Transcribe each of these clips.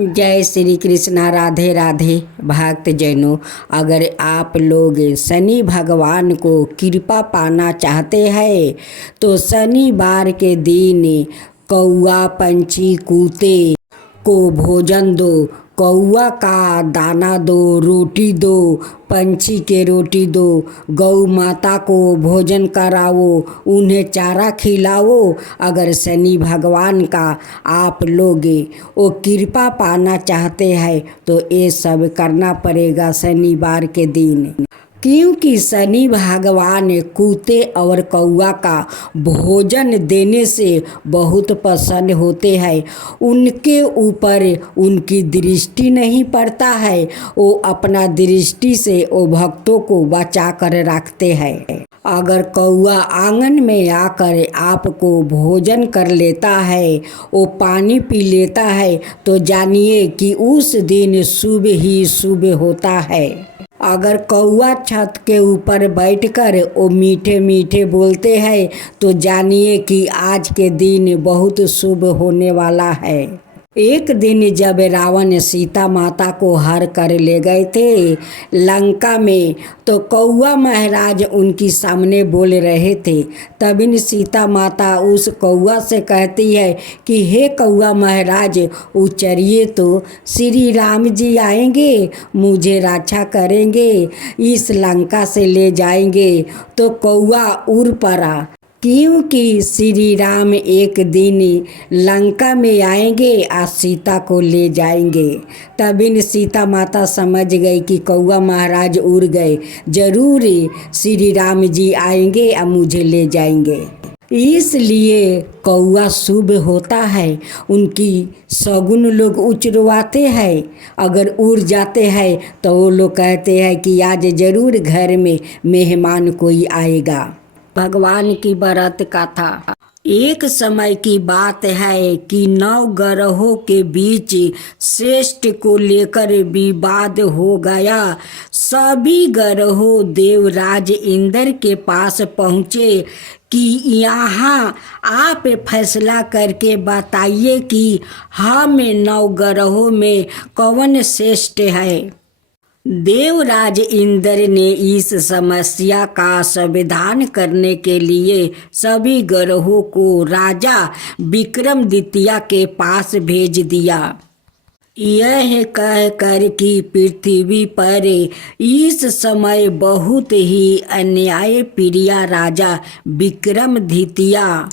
जय श्री कृष्णा। राधे राधे भक्त जैनों, अगर आप लोग शनि भगवान को कृपा पाना चाहते हैं तो शनिवार के दिन कौआ पंछी कूते को भोजन दो। कौआ का दाना दो, रोटी दो, पंछी के रोटी दो, गौ माता को भोजन कराओ, उन्हें चारा खिलाओ। अगर शनि भगवान का आप लोग वो कृपा पाना चाहते हैं तो ये सब करना पड़ेगा शनिवार के दिन, क्योंकि शनि भगवान कूते और कौआ का भोजन देने से बहुत प्रसन्न होते हैं। उनके ऊपर उनकी दृष्टि नहीं पड़ता है, वो अपना दृष्टि से वो भक्तों को बचा कर रखते हैं। अगर कौआ आंगन में आकर आपको भोजन कर लेता है, वो पानी पी लेता है, तो जानिए कि उस दिन शुभ ही शुभ होता है। अगर कौआ छत के ऊपर बैठकर वो मीठे मीठे बोलते हैं तो जानिए कि आज के दिन बहुत शुभ होने वाला है। एक दिन जब रावण सीता माता को हर कर ले गए थे लंका में, तो कौआ महाराज उनकी सामने बोल रहे थे। तभी सीता माता उस कौआ से कहती है कि हे कौआ महाराज, उचरिए तो श्री राम जी आएंगे, मुझे रक्षा करेंगे, इस लंका से ले जाएंगे। तो कौआ उड़ पड़ा, क्योंकि श्री राम एक दिन लंका में आएंगे और सीता को ले जाएंगे। तभी सीता माता समझ गई कि कौआ महाराज उड़ गए, जरूर श्री राम जी आएंगे और मुझे ले जाएंगे। इसलिए कौआ शुभ होता है, उनकी शगुन लोग उचरवाते हैं। अगर उड़ जाते हैं तो वो लोग कहते हैं कि आज जरूर घर में मेहमान कोई आएगा। भगवान की व्रत कथा। एक समय की बात है कि 9 ग्रहों के बीच श्रेष्ठ को लेकर विवाद हो गया। सभी ग्रहों देवराज इंद्र के पास पहुँचे कि यहाँ आप फैसला करके बताइए कि हम 9 ग्रहों में कौन श्रेष्ठ है। देवराज इंद्र ने इस समस्या का समाधान करने के लिए सभी ग्रहों को राजा विक्रमादित्य के पास भेज दिया। यह कहकर कि पृथ्वी पर इस समय बहुत ही अन्यायप्रिय राजा विक्रमादित्य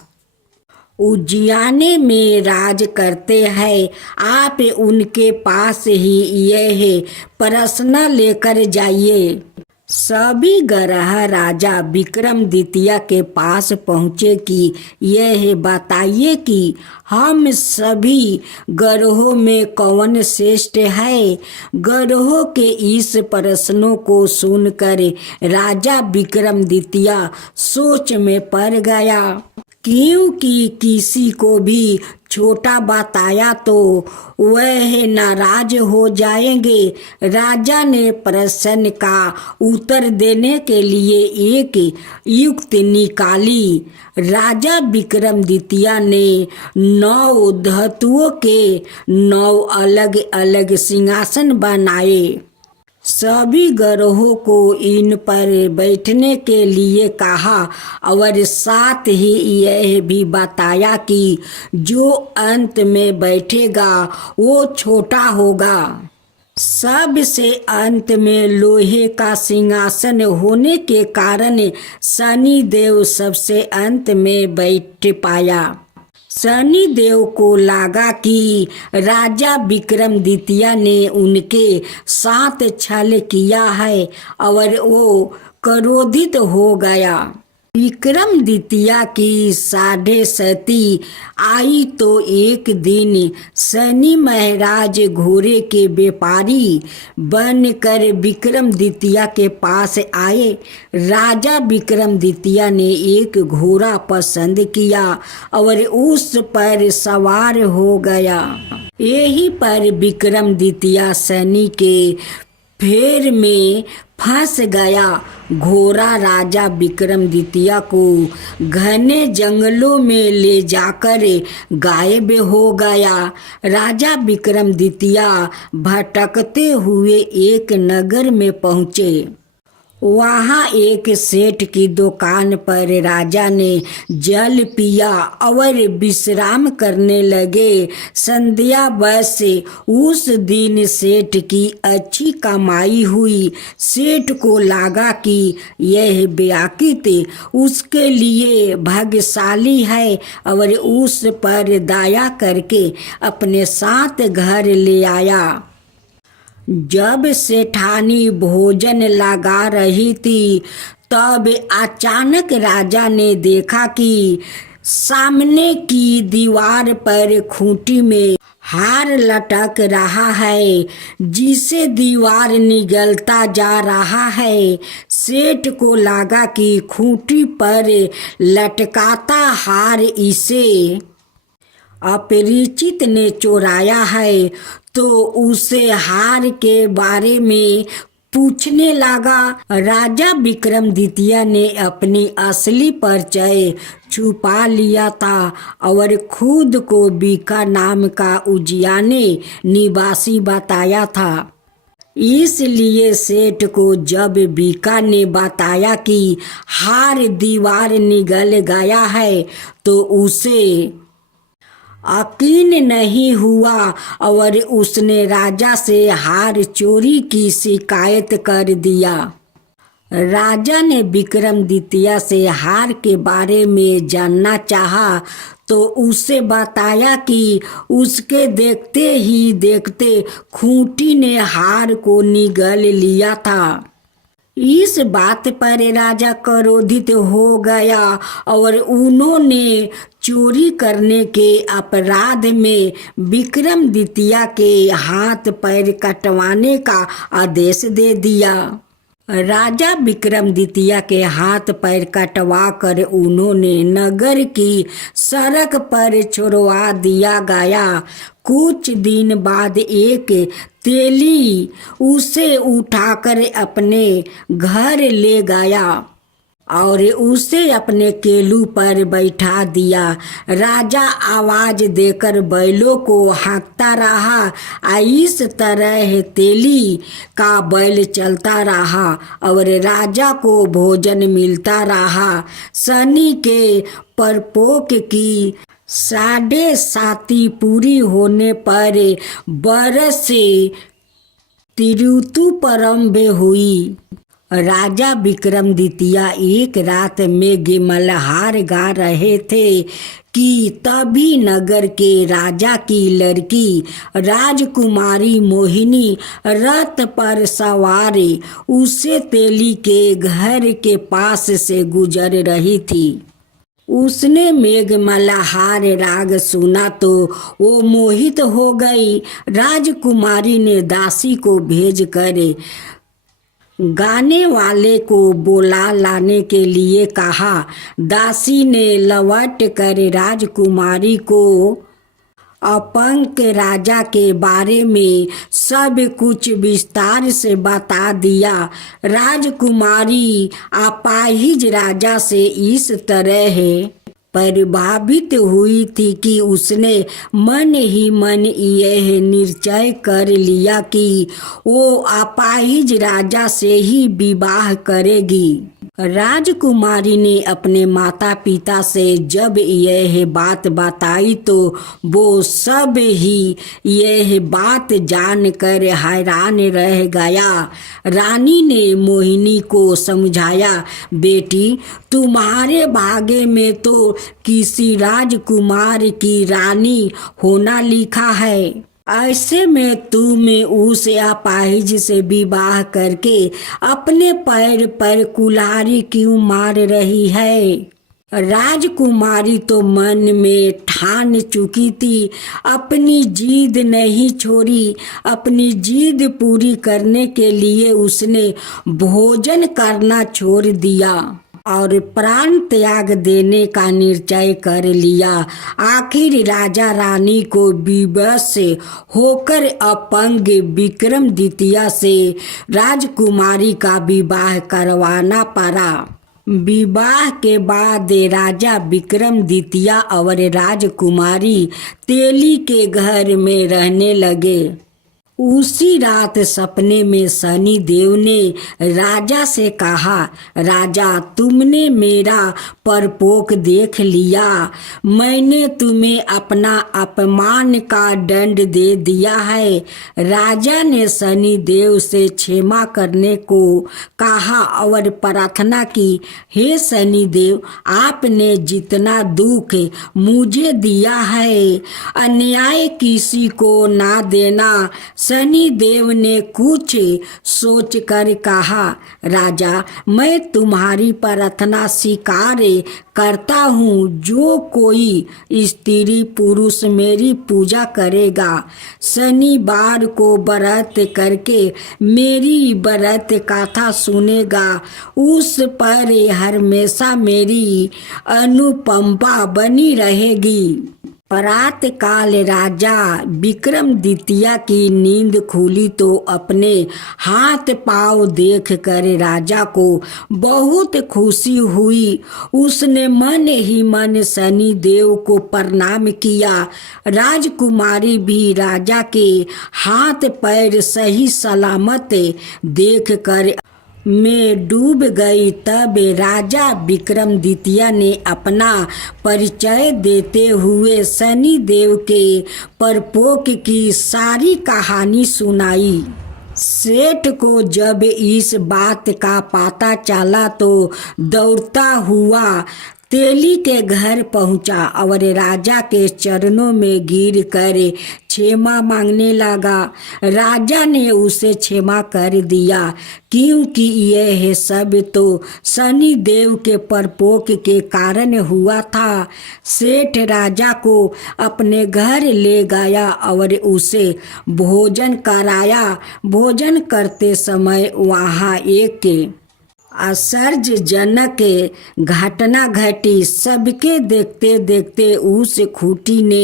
उज्जैन में राज करते हैं, आप उनके पास ही यह प्रश्न लेकर जाइए। सभी ग्रह राजा विक्रमादित्य के पास पहुँचे कि यह बताइए कि हम सभी ग्रहों में कौन श्रेष्ठ है। ग्रहों के इस प्रश्नों को सुनकर राजा विक्रमादित्य सोच में पड़ गया, क्योंकि किसी को भी छोटा बताया तो वह नाराज हो जाएंगे। राजा ने प्रश्न का उत्तर देने के लिए एक युक्ति निकाली। राजा विक्रमादित्य ने 9 धातुओं के 9 अलग अलग सिंहासन बनाए। सभी ग्रहों को इन पर बैठने के लिए कहा और साथ ही यह भी बताया कि जो अंत में बैठेगा वो छोटा होगा। सबसे अंत में लोहे का सिंहासन होने के कारण शनि देव सबसे अंत में बैठ पाया। शनि देव को लगा कि राजा विक्रमादित्य ने उनके साथ छल किया है और वो क्रोधित हो गया। विक्रमादित्य की 7.5 आई तो एक दिन शनि महाराज घोड़े के व्यापारी बनकर विक्रमादित्य के पास आए। राजा विक्रमादित्य ने एक घोड़ा पसंद किया और उस पर सवार हो गया। यही पर विक्रमादित्य शनि के फेर में फंस गया। घोड़ा राजा विक्रमादित्य को घने जंगलों में ले जाकर गायब हो गया। राजा विक्रमादित्य भटकते हुए एक नगर में पहुँचे। वहाँ एक सेठ की दुकान पर राजा ने जल पिया और विश्राम करने लगे। संध्या बस उस दिन सेठ की अच्छी कमाई हुई। सेठ को लगा कि यह व्याकित उसके लिए भाग्यशाली है और उस पर दया करके अपने साथ घर ले आया। जब सेठानी भोजन लगा रही थी तब अचानक राजा ने देखा कि सामने की दीवार पर खूंटी में हार लटक रहा है, जिसे दीवार निगलता जा रहा है। सेठ को लगा कि खूंटी पर लटकाता हार इसे अपरिचित ने चुराया है, तो उसे हार के बारे में पूछने लगा। राजा विक्रमादित्य ने अपनी असली परिचय छुपा लिया था और खुद को बीका नाम का उजियाने निवासी बताया था। इसलिए सेठ को जब बीका ने बताया कि हार दीवार निगल गया है तो उसे यकीन नहीं हुआ और उसने राजा से हार चोरी की शिकायत कर दिया। राजा ने विक्रमादित्य से हार के बारे में जानना चाहा तो उसे बताया कि उसके देखते ही देखते खूंटी ने हार को निगल लिया था। इस बात पर राजा क्रोधित हो गया और उन्होंने चोरी करने के अपराध में विक्रमादित्य के हाथ पैर कटवाने का आदेश दे दिया। राजा विक्रमादित्य के हाथ पैर कटवा कर उन्होंने नगर की सड़क पर छोड़वा दिया गया। कुछ दिन बाद एक तेली उसे उठाकर अपने घर ले गया और उसे अपने केलू पर बैठा दिया। राजा आवाज देकर बैलों को हाँकता रहा। इस तरह तेली का बैल चलता रहा और राजा को भोजन मिलता रहा। शनि के प्रकोप की 7.5 पूरी होने पर बरस से ऋतु प्रारंभ हुई। राजा विक्रमादित्य एक रात में मल्हार गा रहे थे कि तभी नगर के राजा की लड़की राजकुमारी मोहिनी रथ पर सवार उसे तेली के घर के पास से गुजर रही थी। उसने मेघ मल्हार राग सुना तो वो मोहित हो गई। राजकुमारी ने दासी को भेजकर गाने वाले को बुला लाने के लिए कहा। दासी ने लौट कर राजकुमारी को अपंक राजा के बारे में सब कुछ विस्तार से बता दिया। राजकुमारी अपाहिज राजा से इस तरह प्रभावित हुई थी कि उसने मन ही मन यह निश्चय कर लिया कि वो अपाहिज राजा से ही विवाह करेगी। राजकुमारी ने अपने माता पिता से जब यह बात बताई तो वो सब ही यह बात जानकर हैरान रह गया। रानी ने मोहिनी को समझाया, बेटी तुम्हारे भाग्य में तो किसी राजकुमार की रानी होना लिखा है। ऐसे में तुम्हें उस अपाहिज से विवाह करके अपने पैर पर कुल्हाड़ी क्यों मार रही है। राजकुमारी तो मन में ठान चुकी थी, अपनी जिद नहीं छोड़ी। अपनी जिद पूरी करने के लिए उसने भोजन करना छोड़ दिया और प्राण त्याग देने का निश्चय कर लिया। आखिर राजा रानी को विवश होकर अपंग विक्रमादित्य से राजकुमारी का विवाह करवाना पड़ा। विवाह के बाद राजा विक्रमादित्य और राजकुमारी तेली के घर में रहने लगे। उसी रात सपने में शनि देव ने राजा से कहा, राजा तुमने मेरा परपोक देख लिया, मैंने तुम्हें अपना अपमान का दंड दे दिया है। राजा ने शनि देव से क्षमा करने को कहा और प्रार्थना की, हे शनि देव, आपने जितना दुख मुझे दिया है अन्याय किसी को ना देना। शनि देव ने कुछ सोचकर कहा, राजा मैं तुम्हारी प्रार्थना स्वीकार करता हूँ। जो कोई स्त्री पुरुष मेरी पूजा करेगा, शनिवार को व्रत करके मेरी व्रत कथा सुनेगा, उस पर हमेशा मेरी अनुकंपा बनी रहेगी। प्रात काल राजा विक्रमादित्य की नींद खुली तो अपने हाथ पांव देख कर राजा को बहुत खुशी हुई। उसने मन ही मन शनि देव को प्रणाम किया। राजकुमारी भी राजा के हाथ पैर सही सलामत देख कर में डूब गई। तब राजा विक्रमादित्य ने अपना परिचय देते हुए शनि देव के परपोक की सारी कहानी सुनाई। सेठ को जब इस बात का पता चला तो दौड़ता हुआ तेली के घर पहुंचा और राजा के चरणों में गिर कर क्षमा मांगने लगा। राजा ने उसे क्षमा कर दिया, क्योंकि यह सब तो शनि देव के परपोक के कारण हुआ था। सेठ राजा को अपने घर ले गया और उसे भोजन कराया। भोजन करते समय वहाँ एक आश्चर्यजनक घटना घटी। सबके देखते देखते उस खूंटी ने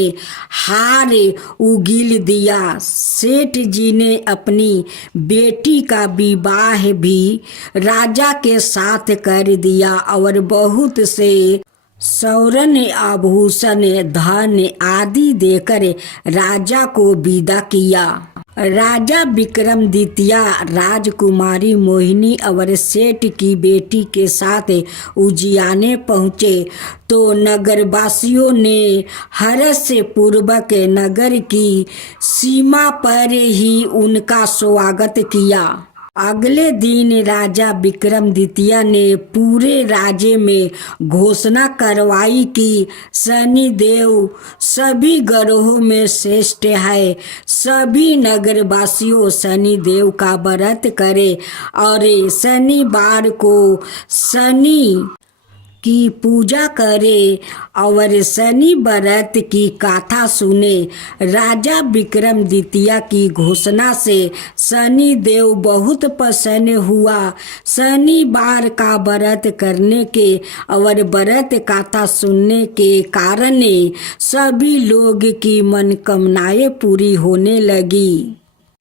हार उगील दिया। सेठ जी ने अपनी बेटी का विवाह भी राजा के साथ कर दिया और बहुत से स्वर्ण आभूषण धन आदि देकर राजा को विदा किया। राजा विक्रमादित्य राजकुमारी मोहिनी और सेठ की बेटी के साथ उजियाने पहुँचे तो नगरवासियों ने हर्ष से पूर्वक नगर की सीमा पर ही उनका स्वागत किया। अगले दिन राजा विक्रमादित्य ने पूरे राज्य में घोषणा करवाई कि शनि देव सभी ग्रहों में श्रेष्ठ है। सभी नगरवासियों शनि देव का व्रत करें और शनिवार को शनि की पूजा करे और शनि व्रत की कथा सुने। राजा विक्रमादित्य की घोषणा से शनि देव बहुत प्रसन्न हुआ। शनिवार का व्रत करने के और व्रत कथा सुनने के कारण सभी लोग की मनोकामनाएं पूरी होने लगी।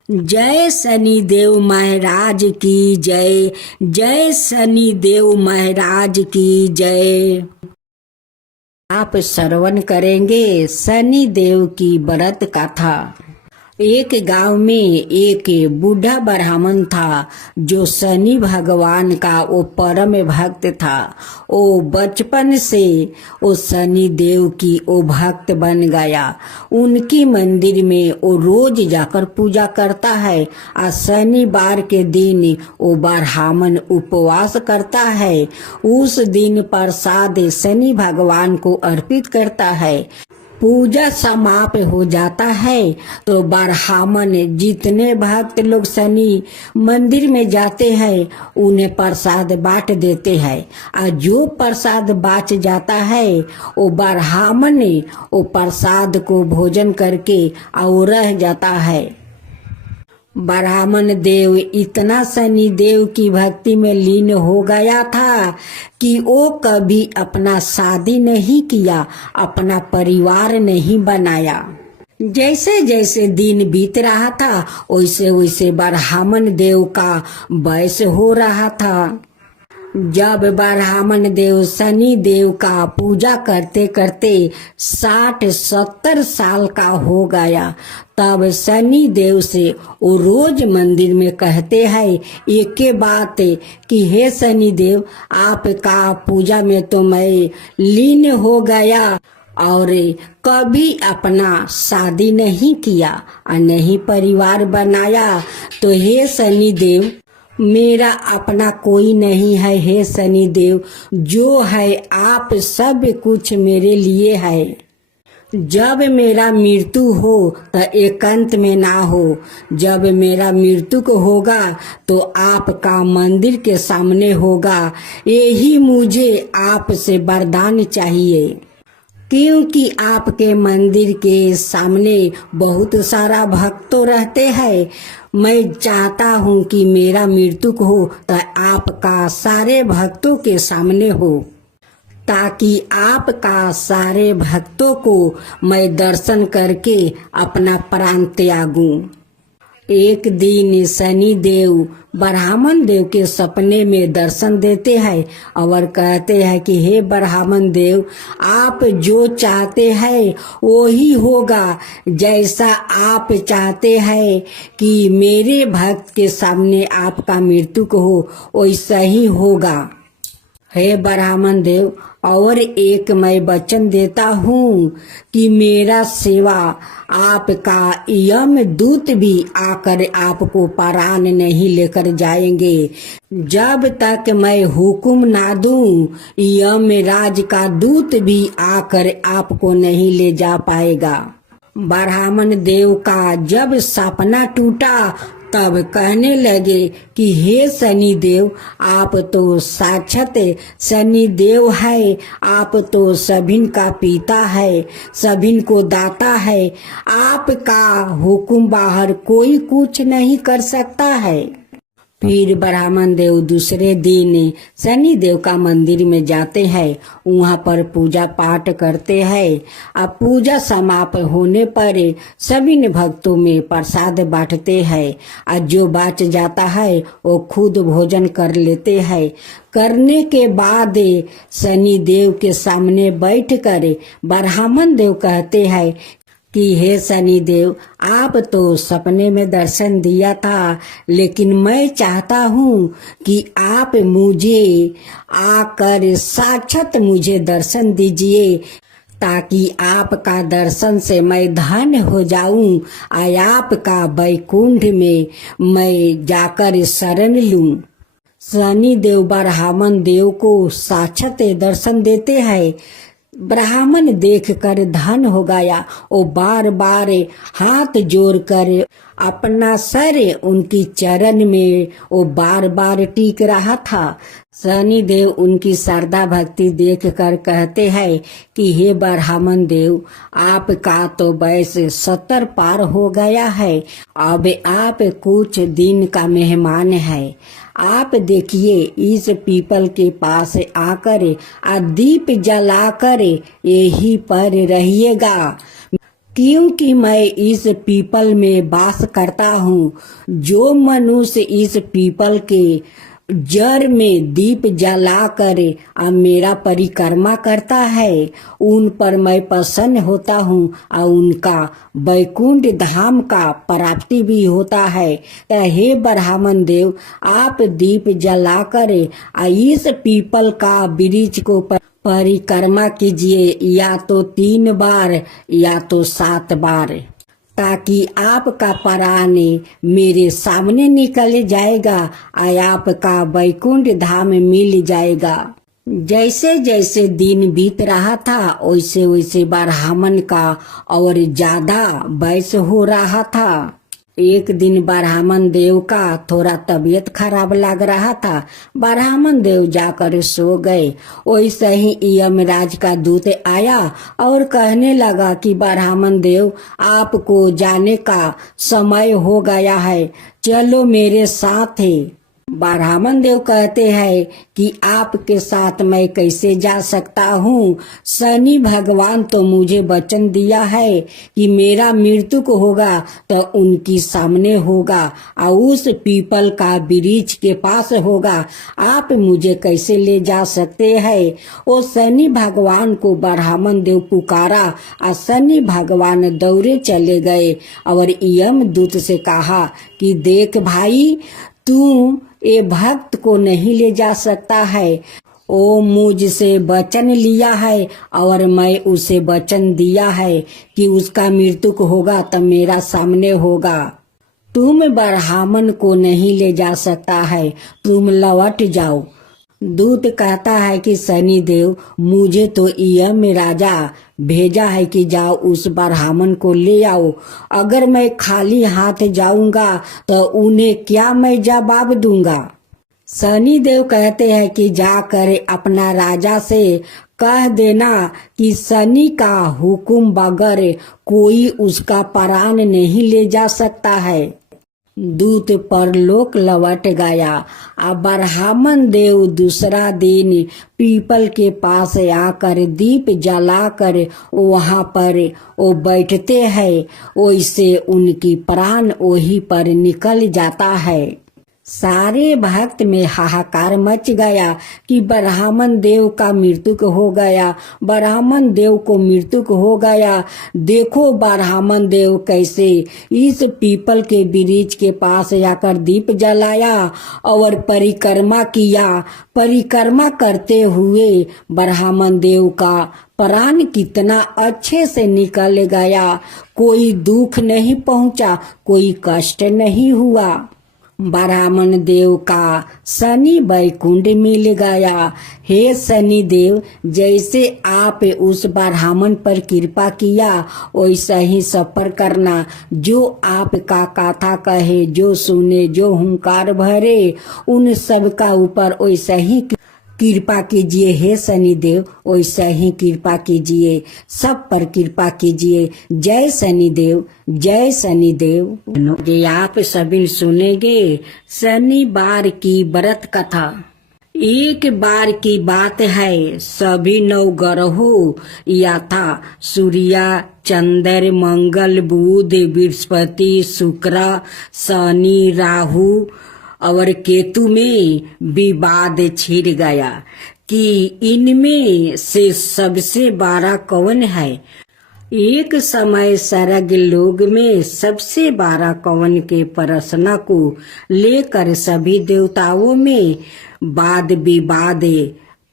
जय शनि देव महाराज की जय। जय शनि देव महाराज की जय। आप श्रवण करेंगे शनि देव की व्रत कथा। एक गांव में एक बूढ़ा ब्राह्मण था जो शनि भगवान का वो परम भक्त था। वो बचपन से वो शनि देव की वो भक्त बन गया। उनकी मंदिर में वो रोज जाकर पूजा करता है और शनिवार के दिन वो ब्राह्मण उपवास करता है। उस दिन प्रसाद शनि भगवान को अर्पित करता है। पूजा समाप्त हो जाता है तो ब्राह्मण जितने भक्त लोग शनि मंदिर में जाते हैं उन्हें प्रसाद बांट देते हैं और जो प्रसाद बाँच जाता है वो ब्राह्मण वो प्रसाद को भोजन करके और रह जाता है। ब्राह्मण देव इतना शनि देव की भक्ति में लीन हो गया था कि वो कभी अपना शादी नहीं किया, अपना परिवार नहीं बनाया। जैसे जैसे दिन बीत रहा था वैसे वैसे ब्राह्मण देव का वयस हो रहा था। जब ब्राह्मण देव शनि देव का पूजा करते करते 60-70 साल का हो गया, तब शनि देव से वो रोज मंदिर में कहते हैं एक के बात कि हे शनि देव, आपका पूजा में तो मैं लीन हो गया और कभी अपना शादी नहीं किया और नहीं परिवार बनाया, तो हे शनि देव, मेरा अपना कोई नहीं है। हे शनि देव, जो है आप सब कुछ मेरे लिए है। जब मेरा मृत्यु हो तो एकांत में ना हो, जब मेरा मृत्यु को होगा तो आपका मंदिर के सामने होगा। यही मुझे आपसे वरदान चाहिए, क्योंकि आपके मंदिर के सामने बहुत सारा भक्तों रहते हैं। मैं चाहता हूँ कि मेरा मृत्यु हो तो आपका सारे भक्तों के सामने हो, ताकि आपका सारे भक्तों को मैं दर्शन करके अपना प्राण त्यागूं। एक दिन शनि देव ब्राह्मण देव के सपने में दर्शन देते हैं और कहते हैं कि हे ब्राह्मण देव, आप जो चाहते हैं वो ही होगा। जैसा आप चाहते हैं कि मेरे भक्त के सामने आपका मृत्यु हो वैसा ही होगा। हे ब्राह्मण देव, और एक मैं वचन देता हूँ कि मेरा सेवा आपका यम दूत भी आकर आपको प्राण नहीं लेकर जाएंगे। जब तक मैं हुक्म ना दूं, यम राज का दूत भी आकर आपको नहीं ले जा पाएगा। ब्राह्मण देव का जब सपना टूटा तब कहने लगे कि हे शनि देव, आप तो साक्षात शनि देव है, आप तो सभिन का पिता है, सभिन को दाता है। आपका हुक्म बाहर कोई कुछ नहीं कर सकता है। फिर ब्राह्मण देव दूसरे दिन शनि देव का मंदिर में जाते हैं, वहाँ पर पूजा पाठ करते हैं। अब पूजा समाप्त होने पर सभी भक्तों में प्रसाद बांटते हैं और जो बच जाता है वो खुद भोजन कर लेते हैं। करने के बाद शनि देव के सामने बैठकर ब्राह्मण देव कहते हैं कि हे शनि देव, आप तो सपने में दर्शन दिया था, लेकिन मैं चाहता हूँ कि आप मुझे आकर साक्षात मुझे दर्शन दीजिए, ताकि आपका दर्शन से मैं धन्य हो जाऊं और आपका वैकुंठ में मैं जाकर शरण लूं। शनि देव ब्राह्मण देव को साक्षात दर्शन देते हैं। ब्राह्मण देखकर धन हो गया। वो बार बार हाथ जोड़कर अपना सर उनकी चरण में वो बार बार टीक रहा था। शनि देव उनकी श्रद्धा भक्ति देखकर कहते हैं कि हे ब्राह्मण देव, आपका तो वयस 70 पार हो गया है, अब आप कुछ दिन का मेहमान है। आप देखिए, इस पीपल के पास आकर दीप जलाकर यही पर रहिएगा, क्योंकि मैं इस पीपल में वास करता हूँ। जो मनुष्य इस पीपल के जड़ में दीप जलाकर मेरा परिक्रमा करता है, उन पर मैं प्रसन्न होता हूँ और उनका वैकुंठ धाम का प्राप्ति भी होता है। हे ब्राह्मण देव, आप दीप जलाकर इस पीपल का वृक्ष को परिक्रमा कीजिए, या तो 3 बार या तो 7 बार, ताकि आपका प्राण मेरे सामने निकल जाएगा और आपका वैकुंठ धाम मिल जाएगा। जैसे जैसे दिन बीत रहा था वैसे वैसे ब्राह्मण का और ज्यादा वयस हो रहा था। एक दिन ब्राह्मण देव का थोड़ा तबीयत खराब लग रहा था। ब्राह्मण देव जाकर सो गए। वैसे ही यमराज का दूत आया और कहने लगा कि ब्राह्मण देव, आपको जाने का समय हो गया है, चलो मेरे साथ है। ब्राह्मण देव कहते हैं कि आपके साथ मैं कैसे जा सकता हूँ? शनि भगवान तो मुझे वचन दिया है कि मेरा मृत्यु को होगा तो उनकी सामने होगा और उस पीपल का वृक्ष के पास होगा। आप मुझे कैसे ले जा सकते हैं? वो शनि भगवान को ब्राह्मण देव पुकारा और शनि भगवान दौड़े चले गए और यमदूत से कहा कि देख भाई, तू ये भक्त को नहीं ले जा सकता है। वो मुझसे वचन लिया है और मैं उसे वचन दिया है कि उसका मृत्यु होगा तो मेरा सामने होगा। तुम ब्राह्मण को नहीं ले जा सकता है, तुम लौट जाओ। दूत कहता है कि शनि देव, मुझे तो यम राजा भेजा है कि जाओ उस ब्राह्मण को ले आओ। अगर मैं खाली हाथ जाऊंगा तो उन्हें क्या मैं जवाब दूंगा? शनि देव कहते हैं कि जाकर अपना राजा से कह देना कि शनि का हुक्म बगैर कोई उसका प्राण नहीं ले जा सकता है। दूत परलोक लौट गया। अब ब्राह्मण देव दूसरा दिन पीपल के पास आकर दीप जलाकर वहां पर वो बैठते हैं। वैसे उनकी प्राण वहीं पर निकल जाता है। सारे भक्त में हाहाकार मच गया कि ब्राह्मण देव का मृत्यु हो गया, ब्राह्मण देव को मृत्यु हो गया। देखो ब्राह्मण देव कैसे इस पीपल के वृक्ष के पास जाकर दीप जलाया और परिक्रमा किया। परिक्रमा करते हुए ब्राह्मण देव का प्राण कितना अच्छे से निकल गया। कोई दुख नहीं पहुंचा, कोई कष्ट नहीं हुआ। ब्राह्मण देव का शनि वैकुंठ मिल गया। हे शनि देव, जैसे आप उस ब्राह्मण पर कृपा किया वैसा ही सफर करना। जो आपका कथा कहे, जो सुने, जो हुंकार भरे, उन सब का ऊपर वैसा ही कृपा कीजिए। हे शनि देव, वैसा ही कृपा कीजिए, सब पर कृपा कीजिए। जय शनि देव, जय शनि देव। ये आप सभी सुनेंगे शनिवार की व्रत कथा। एक बार की बात है, सभी 9 ग्रहों यथा सूर्य, चंद्र, मंगल, बुध, बृहस्पति, शुक्र, शनि, राहु और केतु में विवाद छिड़ गया कि इनमें से सबसे बड़ा कौन है। एक समय स्वर्ग लोक में सबसे बड़ा कौन के प्रश्न को लेकर सभी देवताओं में वाद विवाद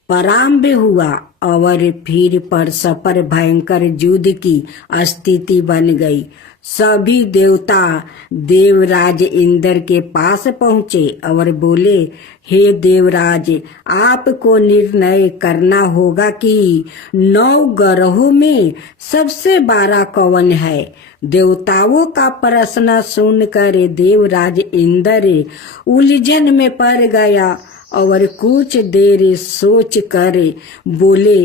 प्रारंभ हुआ और फिर परस्पर भयंकर युद्ध की स्थिति बन गई। सभी देवता देवराज इंद्र के पास पहुँचे और बोले, हे देवराज, आपको निर्णय करना होगा कि 9 ग्रहों में सबसे बड़ा कौन है। देवताओं का प्रश्न सुनकर देवराज इंद्र उलझन में पड़ गया और कुछ देर सोच कर बोले,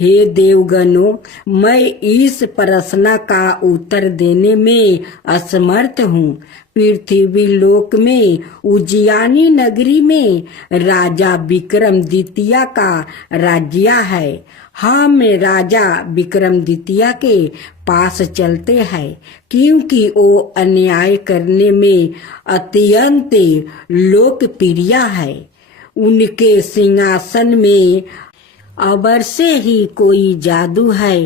हे देवगणों, मैं इस प्रश्न का उत्तर देने में असमर्थ हूँ। पृथ्वी लोक में उज्जैनी नगरी में राजा विक्रमादित्य का राज्य है। हम राजा विक्रमादित्य के पास चलते हैं क्योंकि वो अन्याय करने में अत्यंत लोकप्रिय है। उनके सिंहासन में अवश्य ही कोई जादू है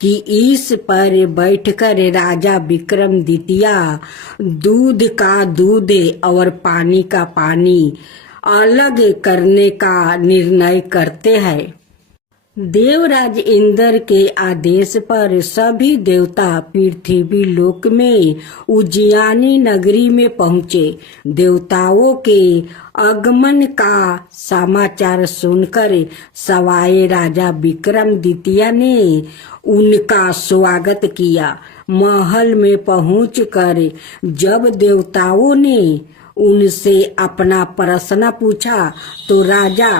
कि इस पर बैठकर राजा विक्रमादित्य दूध का दूध और पानी का पानी अलग करने का निर्णय करते हैं। देवराज इंद्र के आदेश पर सभी देवता पृथ्वी लोक में उज्जैनी नगरी में पहुँचे। देवताओं के आगमन का समाचार सुनकर सवाए राजा विक्रमादित्य ने उनका स्वागत किया। महल में पहुंचकर जब देवताओं ने उनसे अपना प्रश्न पूछा तो राजा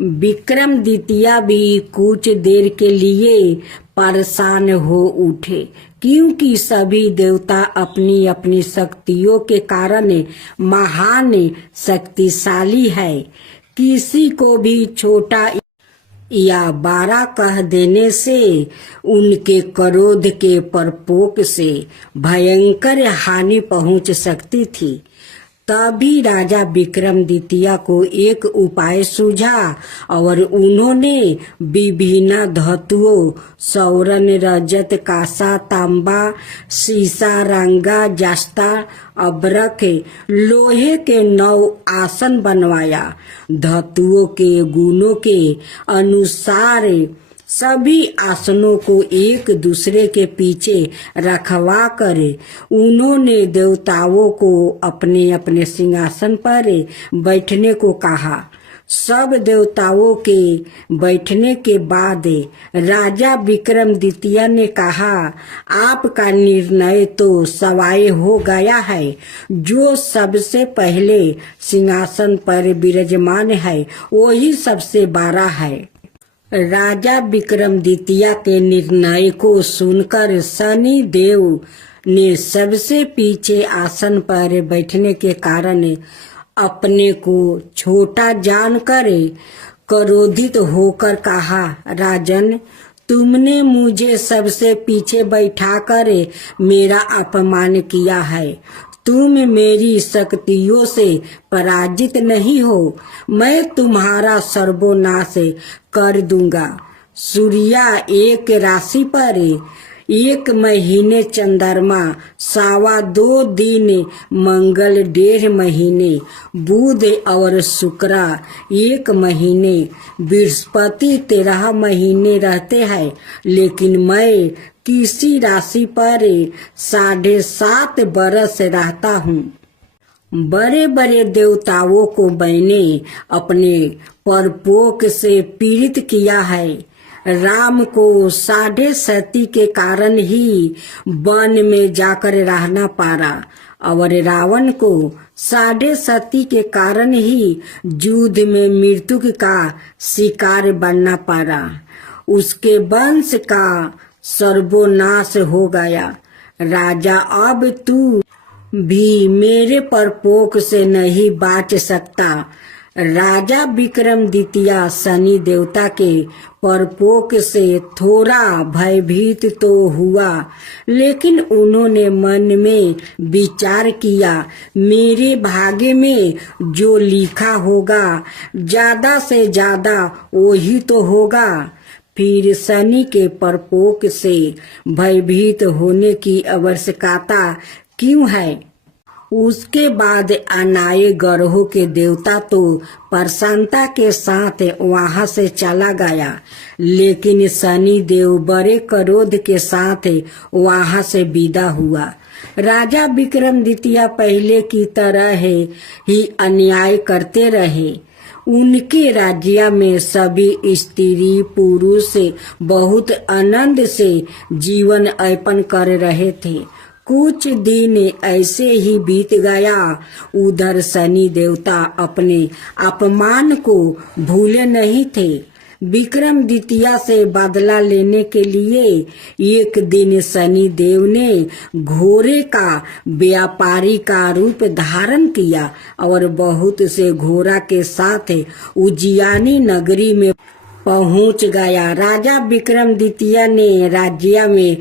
विक्रमादित्य भी कुछ देर के लिए परेशान हो उठे, क्योंकि सभी देवता अपनी अपनी शक्तियों के कारण महान शक्तिशाली है। किसी को भी छोटा या बड़ा कह देने से उनके क्रोध के प्रकोप से भयंकर हानि पहुंच सकती थी। तभी राजा विक्रमादित्य को एक उपाय सूझा और उन्होंने विभिन्न धातुओं स्वर्ण, रजत, कांसा, तांबा, सीसा, रंगा, जस्ता, अब्रक, लोहे के 9 आसन बनवाया। धातुओं के गुणों के अनुसार सभी आसनों को एक दूसरे के पीछे रखवा कर उन्होंने देवताओं को अपने अपने सिंहासन पर बैठने को कहा। सब देवताओं के बैठने के बाद राजा विक्रमादित्य ने कहा, आपका निर्णय तो सवाय हो गया है। जो सबसे पहले सिंहासन पर विराजमान है वही सबसे बड़ा है। राजा विक्रमादित्य के निर्णय को सुनकर शनि देव ने सबसे पीछे आसन पर बैठने के कारण अपने को छोटा जानकर क्रोधित होकर कहा, राजन, तुमने मुझे सबसे पीछे बैठाकर मेरा अपमान किया है। तुम मेरी शक्तियों से पराजित नहीं हो। मैं तुम्हारा सर्वनाश कर दूंगा। सूर्य एक राशि पर 1 महीने, चंद्रमा 2.25 दिन, मंगल 1.5 महीने, बुध और शुक्र 1 महीने, बृहस्पति 13 महीने रहते हैं, लेकिन मैं किसी राशि पर 7.5 बरस रहता हूँ। बड़े बड़े देवताओं को मैंने अपने प्रकोप से पीड़ित किया है। राम को 7.5 के कारण ही वन में जाकर रहना पड़ा और रावण को 7.5 के कारण ही युद्ध में मृत्यु का शिकार बनना पड़ा। उसके वंश का सर्वनाश हो गया। राजा, अब तू भी मेरे प्रकोप से नहीं बच सकता। राजा विक्रमादित्य शनि देवता के प्रकोप से थोड़ा भयभीत तो हुआ, लेकिन उन्होंने मन में विचार किया, मेरे भाग्य में जो लिखा होगा ज्यादा से ज्यादा वही तो होगा। फिर शनि के प्रकोप से भयभीत होने की आवश्यकता क्यों है। उसके बाद अनाए ग्रहों के देवता तो प्रसन्नता के साथ वहां से चला गया, लेकिन शनि देव बड़े क्रोध के साथ वहां से विदा हुआ। राजा विक्रमादित्य पहले की तरह ही अन्याय करते रहे। उनके राज्य में सभी स्त्री पुरुष बहुत आनंद से जीवन यापन कर रहे थे। कुछ दिन ऐसे ही बीत गया। उधर शनि देवता अपने अपमान को भूले नहीं थे। विक्रमादित्य से बदला लेने के लिए एक दिन शनि देव ने घोड़े का व्यापारी का रूप धारण किया और बहुत से घोड़ा के साथ उज्जैनी नगरी में पहुंच गया। राजा विक्रमादित्य ने राज्य में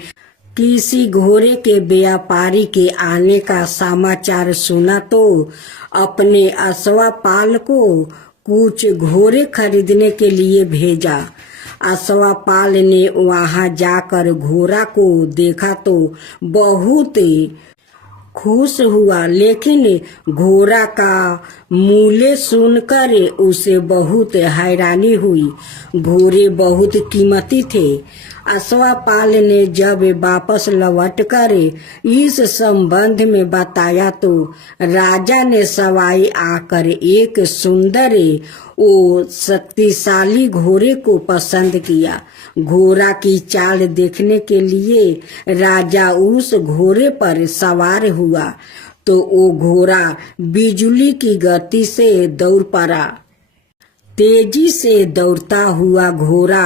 किसी घोड़े के व्यापारी के आने का समाचार सुना तो अपने अश्वपाल को कुछ घोड़े खरीदने के लिए भेजा। अश्वपाल ने वहां जाकर घोड़ा को देखा तो बहुत खुश हुआ, लेकिन घोड़ा का मूल्य सुनकर उसे बहुत हैरानी हुई। घोड़े बहुत कीमती थे। अश्वपाल ने जब वापस लौटकर इस संबंध में बताया तो राजा ने सवाई आकर एक सुंदर और शक्तिशाली घोड़े को पसंद किया। घोड़ा की चाल देखने के लिए राजा उस घोड़े पर सवार हुआ तो वो घोड़ा बिजली की गति से दौड़ पड़ा। तेजी से दौड़ता हुआ घोड़ा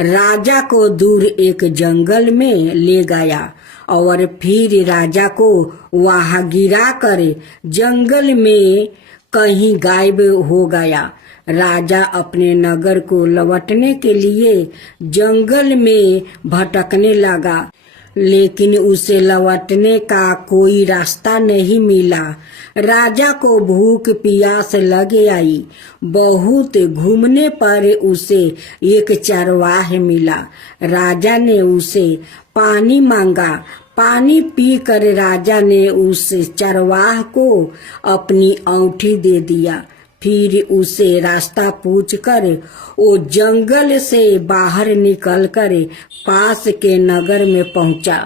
राजा को दूर एक जंगल में ले गया और फिर राजा को वहां गिराकर जंगल में कहीं गायब हो गया। राजा अपने नगर को लौटने के लिए जंगल में भटकने लगा, लेकिन उसे लौटने का कोई रास्ता नहीं मिला। राजा को भूख प्यास लग आई। बहुत घूमने पर उसे एक चरवाहा मिला। राजा ने उसे पानी मांगा। पानी पीकर राजा ने उस चरवाहा को अपनी औंठी दे दिया। फिर उसे रास्ता पूछकर वो जंगल से बाहर निकलकर पास के नगर में पहुंचा।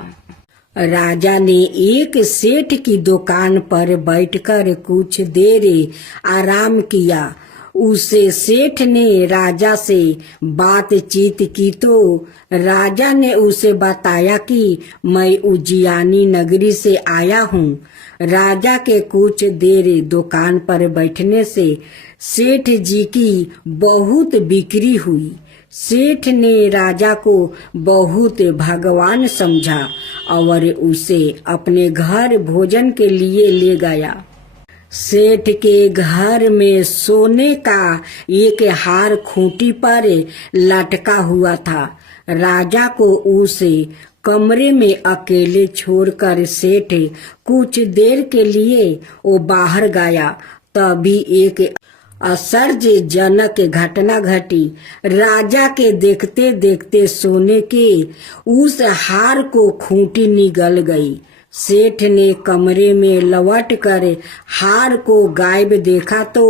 राजा ने एक सेठ की दुकान पर बैठकर कुछ देर आराम किया। उसे सेठ ने राजा से बातचीत की तो राजा ने उसे बताया कि मैं उज्जैनी नगरी से आया हूँ। राजा के कुछ देर दुकान पर बैठने से सेठ जी की बहुत बिक्री हुई। सेठ ने राजा को बहुत भगवान समझा और उसे अपने घर भोजन के लिए ले गया। सेठ के घर में सोने का एक हार खूंटी पर लटका हुआ था। राजा को उस कमरे में अकेले छोड़कर सेठ कुछ देर के लिए वो बाहर गया। तभी एक आश्चर्यजनक घटना घटी। राजा के देखते देखते सोने के उस हार को खूंटी निगल गई। सेठ ने कमरे में लौटकर हार को गायब देखा तो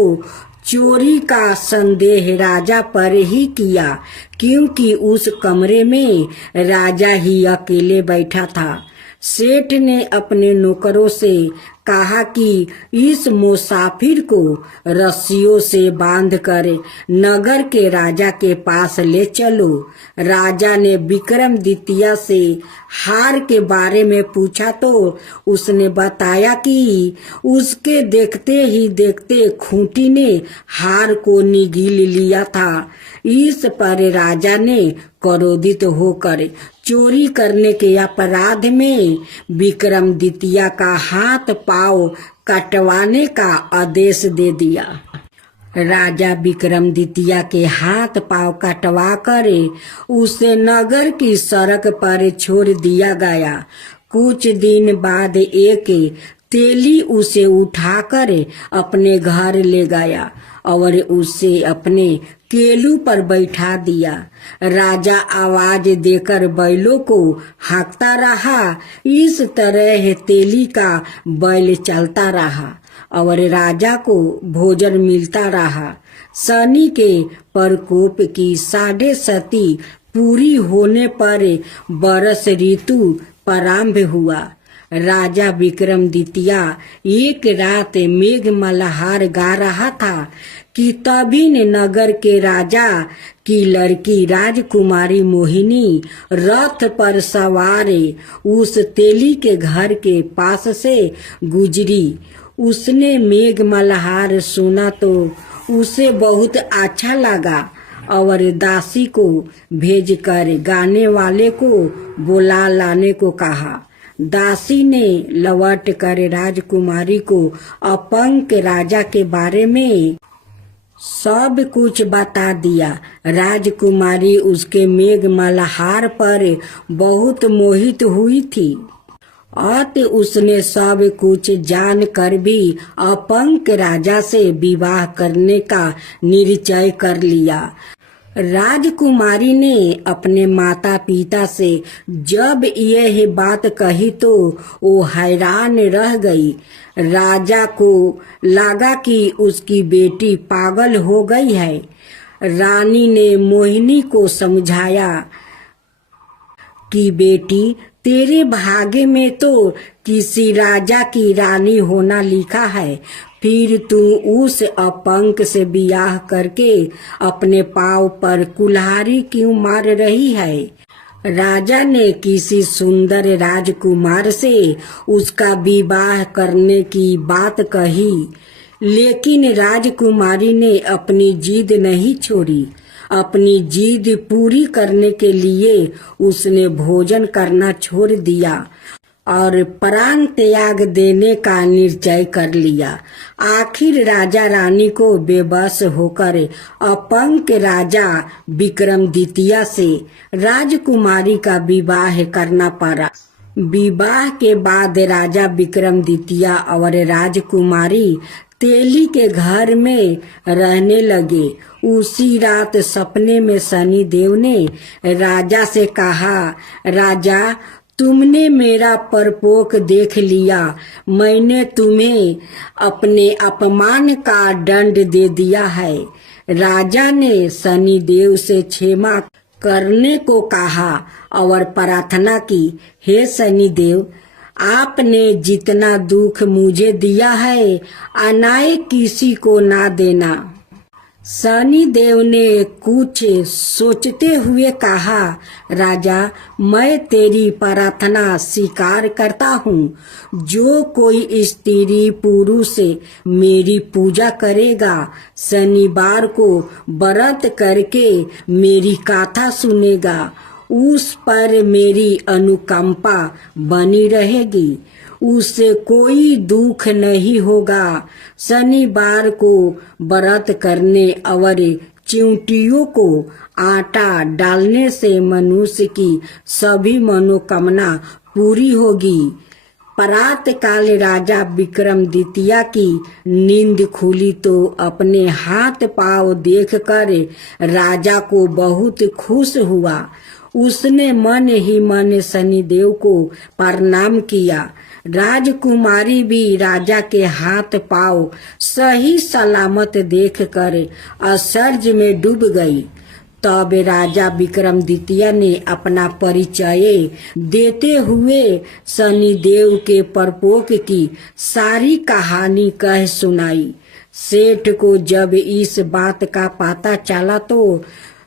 चोरी का संदेह राजा पर ही किया, क्योंकि उस कमरे में राजा ही अकेले बैठा था। सेठ ने अपने नौकरों से कहा कि इस मुसाफिर को रस्सियों से बांधकर नगर के राजा के पास ले चलो। राजा ने विक्रमादित्य से हार के बारे में पूछा तो उसने बताया कि उसके देखते ही देखते खूंटी ने हार को निगल लिया था। इस पर राजा ने क्रोधित होकर चोरी करने के अपराध में विक्रमादित्य का हाथ पांव कटवाने का आदेश दे दिया। राजा विक्रमादित्य के हाथ पांव कटवा कर उसे नगर की सड़क पर छोड़ दिया गया। कुछ दिन बाद एक तेली उसे उठाकर अपने घर ले गया और उसे अपने केलू पर बैठा दिया। राजा आवाज देकर बैलों को हाँकता रहा। इस तरह तेली का बैल चलता रहा और राजा को भोजन मिलता रहा। शनि के प्रकोप की 7.5 पूरी होने पर बरस ऋतु प्रारंभ हुआ। राजा विक्रमादित्य एक रात मेघ मल्हार गा रहा था कि तभी ने नगर के राजा की लड़की राजकुमारी मोहिनी रथ पर सवार उस तेली के घर के पास से गुजरी। उसने मेघ मल्हार सुना तो उसे बहुत अच्छा लगा और दासी को भेजकर गाने वाले को बुला लाने को कहा। दासी ने लौट कर राजकुमारी को अपंग राजा के बारे में सब कुछ बता दिया। राजकुमारी उसके मेघ मल्हार पर बहुत मोहित हुई थी। अत उसने सब कुछ जानकर भी अपंग राजा से विवाह करने का निश्चय कर लिया। राजकुमारी ने अपने माता पिता से जब यह बात कही तो वो हैरान रह गई। राजा को लगा कि उसकी बेटी पागल हो गई है। रानी ने मोहिनी को समझाया कि बेटी, तेरे भाग्य में तो किसी राजा की रानी होना लिखा है, फिर तू उस अपंक से ब्याह करके अपने पाँव पर कुल्हाड़ी क्यों मार रही है। राजा ने किसी सुंदर राजकुमार से उसका विवाह करने की बात कही, लेकिन राजकुमारी ने अपनी जिद नहीं छोड़ी। अपनी जिद पूरी करने के लिए उसने भोजन करना छोड़ दिया और प्राण त्याग देने का निश्चय कर लिया। आखिर राजा रानी को बेबस होकर अपंग राजा विक्रमादित्य से राजकुमारी का विवाह करना पड़ा। विवाह के बाद राजा विक्रमादित्य और राजकुमारी तेली के घर में रहने लगे। उसी रात सपने में शनि देव ने राजा से कहा, राजा, तुमने मेरा परपोक देख लिया। मैंने तुम्हें अपने अपमान का दंड दे दिया है। राजा ने शनि देव से क्षमा करने को कहा और प्रार्थना की, हे शनि देव, आपने जितना दुख मुझे दिया है अनाय किसी को ना देना। शनि देव ने कुछ सोचते हुए कहा, राजा, मैं तेरी प्रार्थना स्वीकार करता हूँ। जो कोई स्त्री पुरुष मेरी पूजा करेगा, शनिवार को व्रत करके मेरी गाथा सुनेगा, उस पर मेरी अनुकंपा बनी रहेगी, उससे कोई दुख नहीं होगा। शनिवार को व्रत करने और चिंटियों को आटा डालने से मनुष्य की सभी मनोकामना पूरी होगी। प्रातः काल राजा विक्रमादित्य की नींद खुली तो अपने हाथ पांव देखकर राजा को बहुत खुश हुआ। उसने मन ही मन शनिदेव को प्रणाम किया। राजकुमारी भी राजा के हाथ पांव सही सलामत देखकर आश्चर्य में डूब गई। तब राजा विक्रमादित्य ने अपना परिचय देते हुए शनिदेव के परपोक की सारी कहानी कह सुनाई। सेठ को जब इस बात का पता चला तो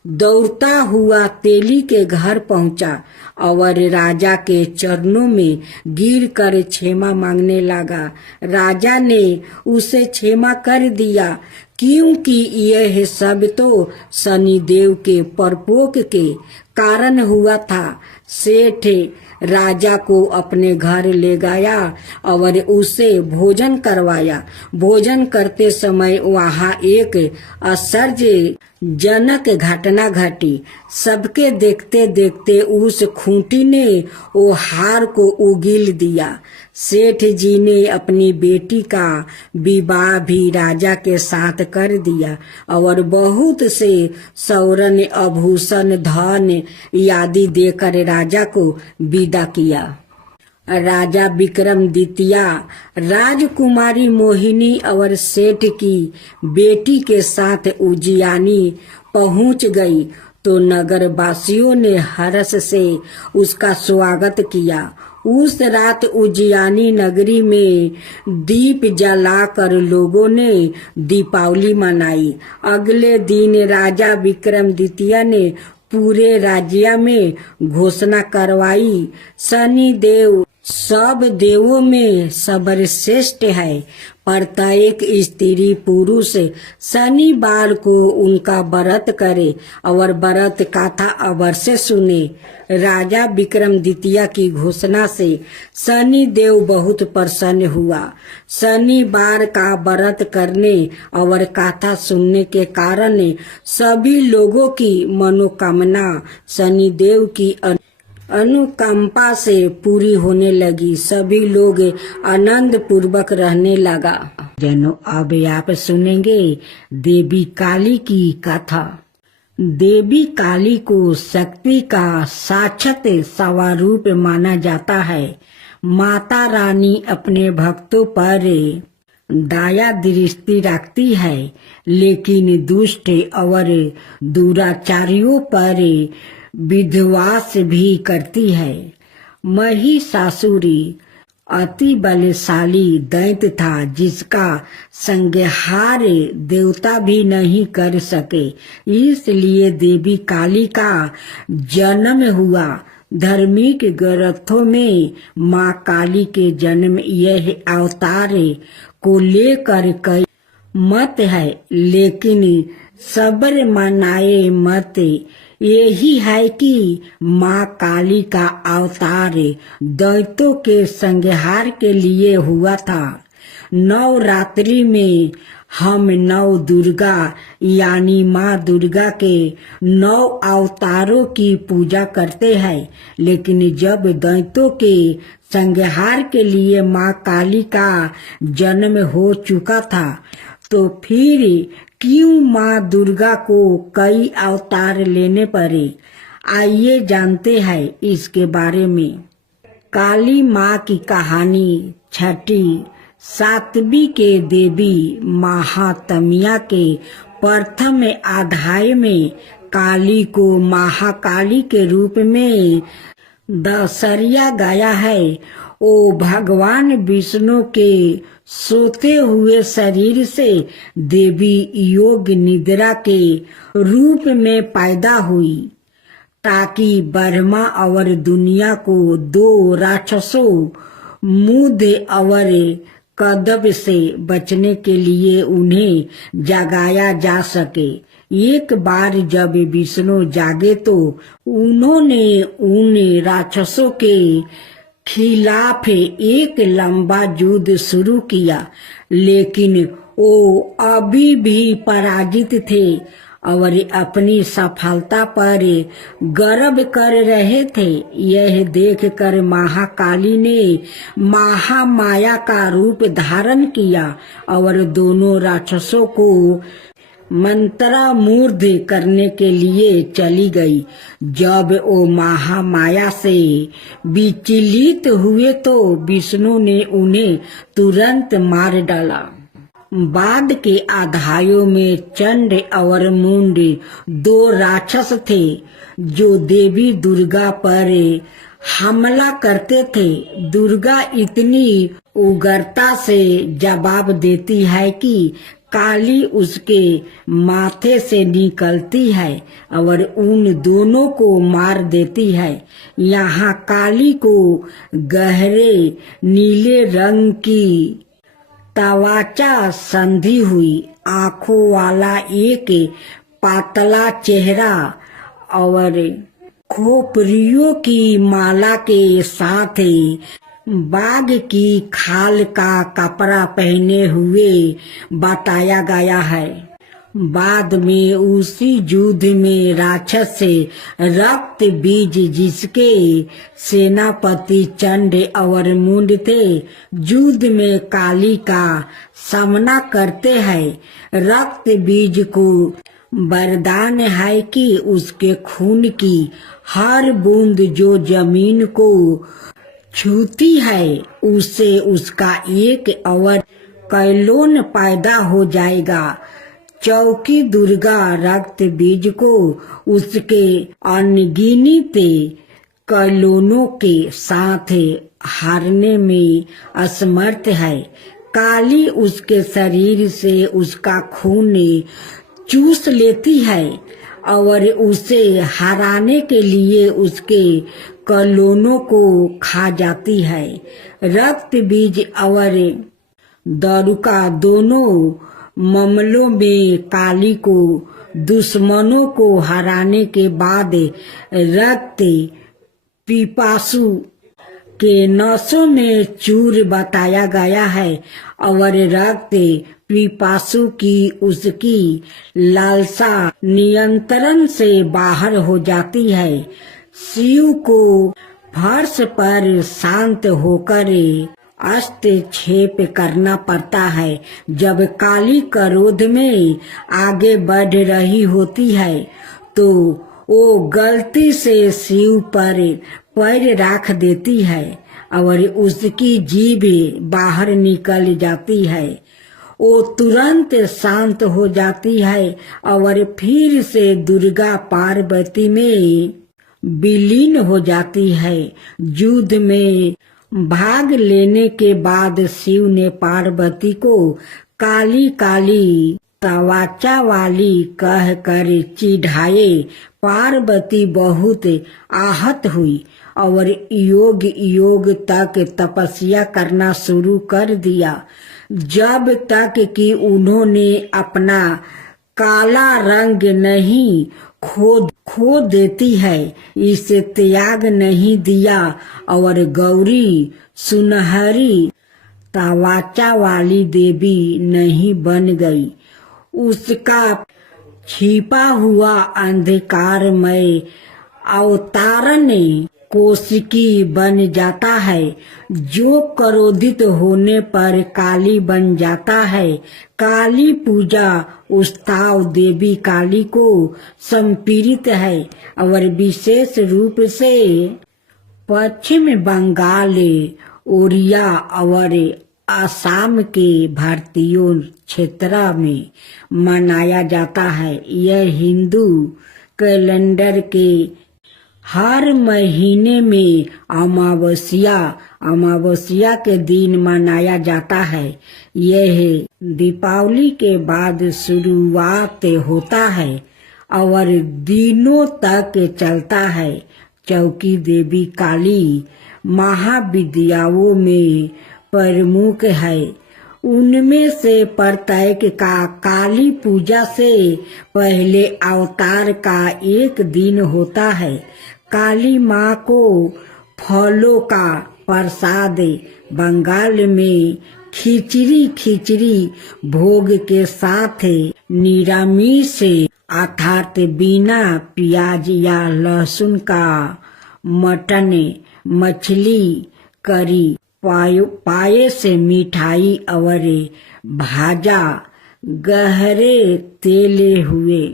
दौड़ता हुआ तेली के घर पहुंचा और राजा के चरणों में गिरकर क्षमा मांगने लगा। राजा ने उसे क्षमा कर दिया, क्योंकि यह सब तो शनिदेव के परपोक के कारण हुआ था। सेठ राजा को अपने घर ले गया और उसे भोजन करवाया। भोजन करते समय वहाँ एक आश्चर्यजनक घटना घटी। सबके देखते देखते उस खूंटी ने वो हार को उगील दिया। सेठ जी ने अपनी बेटी का विवाह भी राजा के साथ कर दिया और बहुत से स्वर्ण आभूषण धन आदि देकर राजा को विदा किया। राजा विक्रमादित्य राजकुमारी मोहिनी और सेठ की बेटी के साथ उज्जैनी पहुंच गई तो नगर वासियों ने हर्ष से उसका स्वागत किया। उस रात उज्जैनी नगरी में दीप जलाकर लोगों ने दीपावली मनाई। अगले दिन राजा विक्रमादित्य ने पूरे राज्य में घोषणा करवाई, शनि देव सब देवों में सर्वश्रेष्ठ है। प्रत्येक स्त्री पुरुष शनिवार को उनका व्रत करे और व्रत कथा अवश्य सुने। राजा विक्रमादित्य की घोषणा से शनि देव बहुत प्रसन्न हुआ। शनिवार का व्रत करने और कथा सुनने के कारण सभी लोगों की मनोकामना शनि देव की अनुकंपा से पूरी होने लगी। सभी लोग आनंद पूर्वक रहने लगा। जनों, अब आप सुनेंगे देवी काली की कथा। देवी काली को शक्ति का साक्षात स्वरूप माना जाता है। माता रानी अपने भक्तों पर दया दृष्टि रखती है, लेकिन दुष्ट और दुराचारियों पर विध्वंस भी करती है। महिषासुर अति बलशाली दैत्य था, जिसका संहार देवता भी नहीं कर सके। इसलिए देवी काली का जन्म हुआ। धार्मिक ग्रंथों में माँ काली के जन्म यह अवतार को लेकर कई मत है, लेकिन सबर मनाए मत यही है कि माँ काली का अवतार दैत्यों के संहार के लिए हुआ था। नवरात्रि में हम नव दुर्गा यानी माँ दुर्गा के 9 अवतारों की पूजा करते हैं, लेकिन जब दैत्यों के संहार के लिए माँ काली का जन्म हो चुका था, तो फिर क्यों माँ दुर्गा को कई अवतार लेने पड़े? आइए जानते हैं इसके बारे में। काली माँ की कहानी छठी सातवीं के देवी महात्म्य के प्रथम अध्याय में काली को महाकाली के रूप में दर्शाया गया है। ओ भगवान विष्णु के सोते हुए शरीर से देवी योग निद्रा के रूप में पैदा हुई, ताकि ब्रह्मा और दुनिया को 2 राक्षसों मुद और कदब से बचने के लिए उन्हें जगाया जा सके। एक बार जब विष्णु जागे तो उन्होंने उन राक्षसों के खिलाफ एक लंबा युद्ध शुरू किया, लेकिन वो अभी भी पराजित थे और अपनी सफलता पर गर्व कर रहे थे। यह देखकर महाकाली ने महामाया का रूप धारण किया और दोनों राक्षसों को मंत्रमुग्ध करने के लिए चली गई। जब वो महामाया से विचलित हुए तो विष्णु ने उन्हें तुरंत मार डाला। बाद के अध्यायों में चंड और मुंड 2 राक्षस थे जो देवी दुर्गा पर हमला करते थे। दुर्गा इतनी उग्रता से जवाब देती है कि काली उसके माथे से निकलती है और उन दोनों को मार देती है। यहाँ काली को गहरे नीले रंग की त्वचा संधि हुई, आंखों वाला एक पातला चेहरा और खोपड़ियों की माला के साथ बाघ की खाल का कपड़ा पहने हुए बताया गया है। बाद में उसी युद्ध में राक्षस से रक्त बीज जिसके सेनापति चंड और मुंड थे, युद्ध में काली का सामना करते हैं। रक्त बीज को वरदान है कि उसके खून की हर बूंद जो जमीन को छूती है, उससे उसका एक और कैलोन पैदा हो जाएगा। चौकी दुर्गा रक्त बीज को उसके अनगिनत कैलोनों के साथ हारने में असमर्थ है। काली उसके शरीर से उसका खून चूस लेती है और उसे हराने के लिए उसके कैलोनों को खा जाती है। रक्त बीज और दारुका दोनों मामलों में काली को दुश्मनों को हराने के बाद रक्त पिपासु के नसों में चूर बताया गया है और रक्त पिपासु की उसकी लालसा नियंत्रण से बाहर हो जाती है। शिव को फर्श पर शांत होकर हस्तक्षेप करना पड़ता है। जब काली क्रोध में आगे बढ़ रही होती है तो वो गलती से शिव पर पैर रख देती है और उसकी जीभ बाहर निकल जाती है। वो तुरंत शांत हो जाती है और फिर से दुर्गा पार्वती में विलीन हो जाती है। युद्ध में भाग लेने के बाद शिव ने पार्वती को काली काली तवाचा वाली कहकर चिढ़ाए। पार्वती बहुत आहत हुई और योग योग तक तपस्या करना शुरू कर दिया, जब तक कि उन्होंने अपना काला रंग नहीं खो देती है, इसे त्याग नहीं दिया और गौरी सुनहरी तवाचा वाली देवी नहीं बन गई। उसका छिपा हुआ अंधकारमय अवतारण कोशिकी बन जाता है, जो क्रोधित होने पर काली बन जाता है। काली पूजा उत्सव देवी काली को समर्पित है और विशेष रूप से पश्चिम बंगाल, ओडिया और असम के भारतीयों क्षेत्र में मनाया जाता है। यह हिंदू कैलेंडर के हर महीने में अमावस्या के दिन मनाया जाता है। यह दीपावली के बाद शुरुआत होता है और दिनों तक चलता है। चौकी देवी काली महाविद्याओं में प्रमुख है। उनमें से प्रत्येक का काली पूजा से पहले अवतार का एक दिन होता है। काली माँ को फलों का प्रसाद बंगाल में खिचड़ी भोग के साथ निरामिष अर्थात बिना प्याज या लहसुन का मटन, मछली, करी, पायस, मिठाई और भाजा गहरे तेले हुए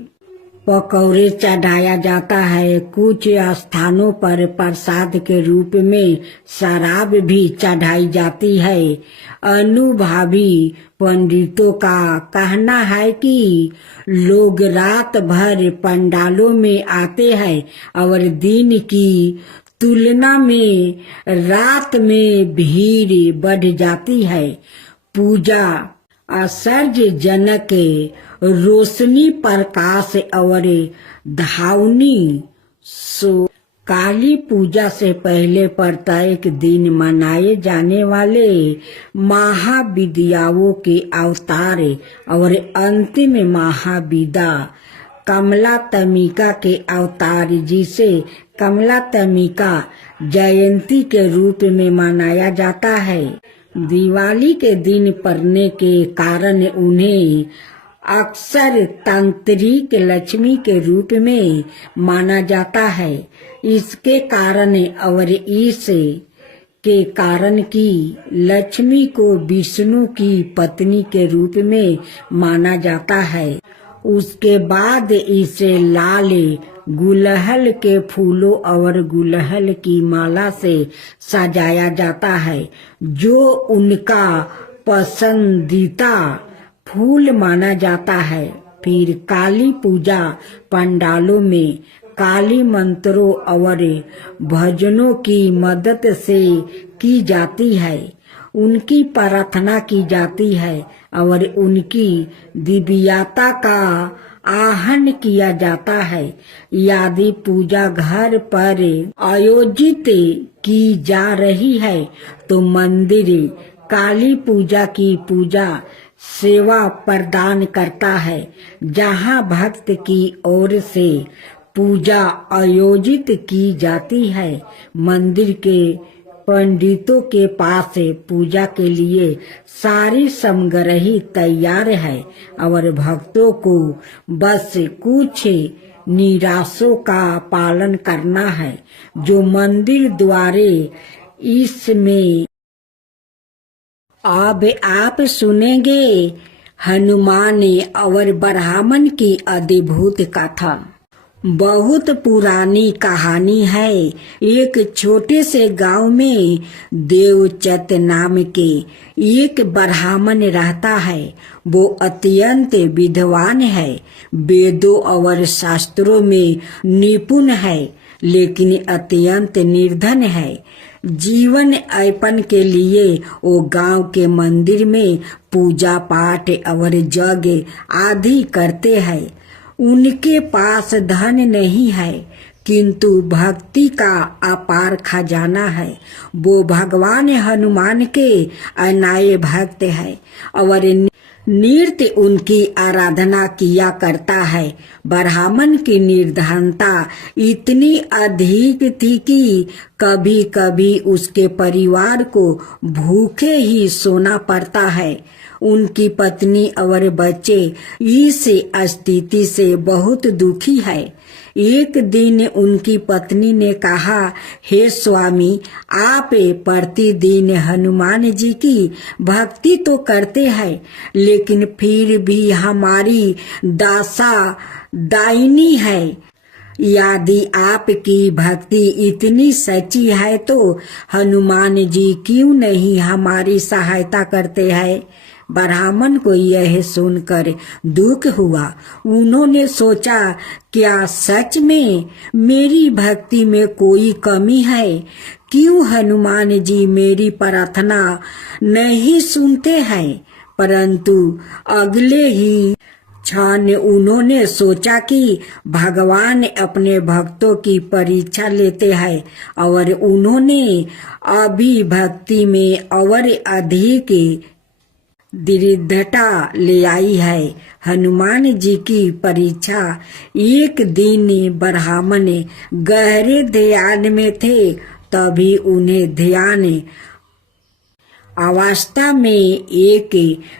पकौड़े चढ़ाया जाता है। कुछ स्थानों पर प्रसाद के रूप में शराब भी चढ़ाई जाती है। अनुभवी पंडितों का कहना है कि लोग रात भर पंडालों में आते हैं और दिन की तुलना में रात में भीड़ बढ़ जाती है। पूजा आश्चर्यजनक रोशनी, प्रकाश और धावनी काली पूजा से पहले प्रत्येक दिन मनाए जाने वाले महाविद्याओं के अवतार और अंतिम महाविद्या कमलात्मिका के अवतार, जिसे कमलात्मिका जयंती के रूप में मनाया जाता है, दिवाली के दिन पड़ने के कारण उन्हें अक्सर तांत्रिक लक्ष्मी के रूप में माना जाता है। इसके कारण और इस के कारण कि लक्ष्मी को विष्णु की पत्नी के रूप में माना जाता है। उसके बाद इसे लाल गुलहल के फूलों और गुलहल की माला से सजाया जाता है, जो उनका पसंदीदा फूल माना जाता है। फिर काली पूजा पंडालों में काली मंत्रों और भजनों की मदद से की जाती है। उनकी प्रार्थना की जाती है और उनकी दिव्यता का आहन किया जाता है। यदि पूजा घर पर आयोजित की जा रही है तो मंदिर काली पूजा की पूजा सेवा प्रदान करता है, जहां भक्त की ओर से पूजा आयोजित की जाती है। मंदिर के पंडितों के पास पूजा के लिए सारी सामग्री तैयार है और भक्तों को बस कुछ निर्देशों का पालन करना है, जो मंदिर द्वारे इसमें। अब आप सुनेंगे हनुमान और ब्राह्मण की अद्भुत कथा। बहुत पुरानी कहानी है। एक छोटे से गांव में देवचंद नाम के एक ब्राह्मण रहता है। वो अत्यंत विद्वान है, वेदों और शास्त्रों में निपुण है, लेकिन अत्यंत निर्धन है। जीवन यापन के लिए वो गांव के मंदिर में पूजा पाठ और यज्ञ आदि करते हैं। उनके पास धन नहीं है, किंतु भक्ति का अपार खजाना है। वो भगवान हनुमान के अनाय भक्त है और नित्य उनकी आराधना किया करता है। ब्राह्मण की निर्धनता इतनी अधिक थी कि कभी कभी उसके परिवार को भूखे ही सोना पड़ता है। उनकी पत्नी और बच्चे इस स्थिति से बहुत दुखी है। एक दिन उनकी पत्नी ने कहा, हे स्वामी, आप प्रतिदिन हनुमान जी की भक्ति तो करते हैं, लेकिन फिर भी हमारी दशा दयनीय है। यदि आपकी भक्ति इतनी सच्ची है तो हनुमान जी क्यों नहीं हमारी सहायता करते हैं। ब्राह्मण को यह सुनकर दुख हुआ। उन्होंने सोचा, क्या सच में मेरी भक्ति में कोई कमी है? क्यों हनुमान जी मेरी प्रार्थना नहीं सुनते हैं? परंतु अगले ही क्षण उन्होंने सोचा कि भगवान अपने भक्तों की परीक्षा लेते हैं और उन्होंने अभी भक्ति में और अधिक दृढ़ता ले आई है। हनुमान जी की परीक्षा। एक दिन ब्राह्मण गहरे ध्यान में थे, तभी उन्हें ध्यान अवस्था में एक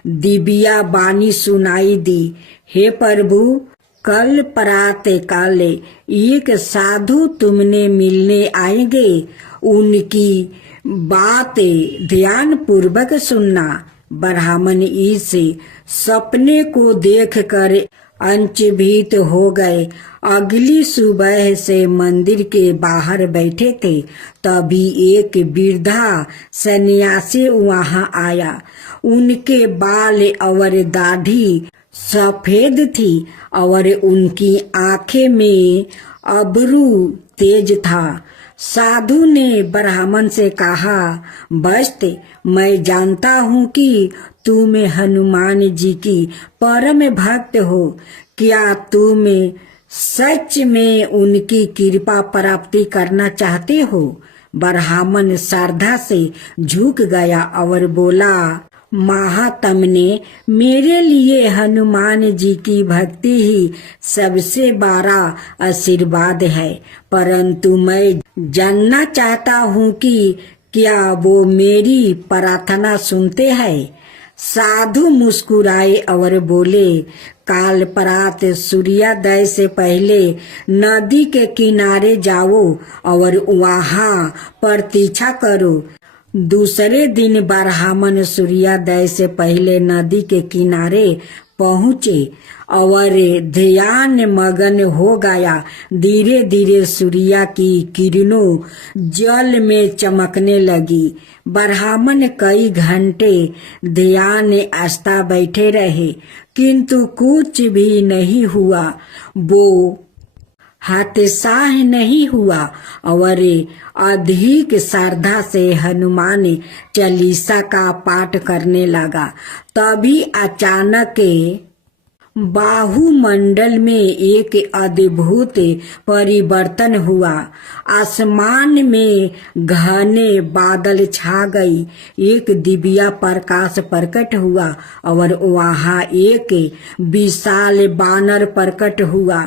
दिव्या वाणी सुनाई दी। हे प्रभु, कल प्रातः काल एक साधु तुमने मिलने आएंगे, उनकी बात ध्यान पूर्वक सुनना। ब्राह्मण इस सपने को देखकर अचंभित हो गए। अगली सुबह से मंदिर के बाहर बैठे थे, तभी एक वृद्धा सन्यासी वहां आया। उनके बाल और दाढ़ी सफेद थी और उनकी आंखें में अब्रू तेज था। साधु ने ब्राह्मण से कहा, वत्स, मैं जानता हूँ कि तुम हनुमान जी की परम भक्त हो। क्या तुम सच में उनकी कृपा प्राप्ति करना चाहते हो? ब्राह्मण श्रद्धा से झुक गया और बोला, महात्मने, मेरे लिए हनुमान जी की भक्ति ही सबसे बड़ा आशीर्वाद है, परंतु मैं जानना चाहता हूँ कि क्या वो मेरी प्रार्थना सुनते हैं? साधु मुस्कुराए और बोले, काल प्रात सूर्योदय से पहले नदी के किनारे जाओ और वहाँ प्रतीक्षा करो। दूसरे दिन ब्राह्मण सूर्योदय से पहले नदी के किनारे पहुँचे और ध्यान मगन हो गया। धीरे धीरे सूर्य की किरणों जल में चमकने लगी। ब्राह्मण कई घंटे ध्यान आस्था बैठे रहे, किंतु कुछ भी नहीं हुआ। वो हताश नहीं हुआ और अधिक श्रद्धा से हनुमान चालीसा का पाठ करने लगा। तभी अचानक बाहुमंडल में एक अद्भुत परिवर्तन हुआ। आसमान में घने बादल छा गई। एक दिव्य प्रकाश प्रकट हुआ और वहाँ एक विशाल बानर प्रकट हुआ।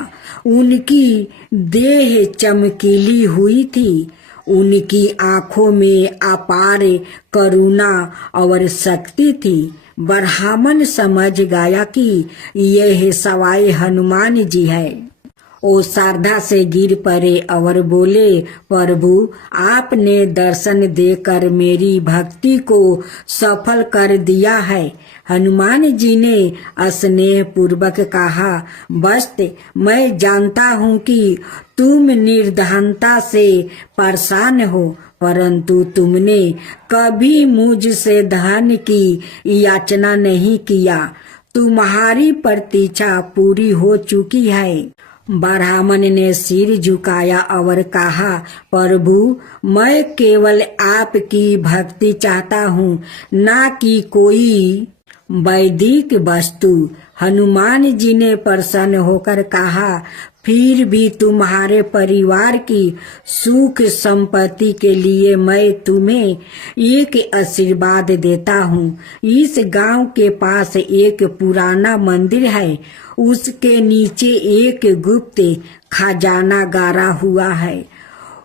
उनकी देह चमकीली हुई थी। उनकी आंखों में अपार करुणा और शक्ति थी। ब्राह्मण समझ गया कि यह सवाई हनुमान जी है। वो शारदा से गिर पड़े और बोले, प्रभु आपने दर्शन देकर मेरी भक्ति को सफल कर दिया है। हनुमान जी ने स्नेह पूर्वक कहा, बस्त मैं जानता हूँ कि तुम निर्धनता से परेशान हो, परंतु तुमने कभी मुझसे धन की याचना नहीं किया। तुम्हारी प्रतीक्षा पूरी हो चुकी है। ब्राह्मण ने सिर झुकाया और कहा, प्रभु मैं केवल आपकी भक्ति चाहता हूँ, ना कि कोई वैदिक वस्तु। हनुमान जी ने प्रसन्न होकर कहा, फिर भी तुम्हारे परिवार की सुख संपत्ति के लिए मैं तुम्हें एक आशीर्वाद देता हूँ। इस गांव के पास एक पुराना मंदिर है, उसके नीचे एक गुप्त खजाना गाड़ा हुआ है।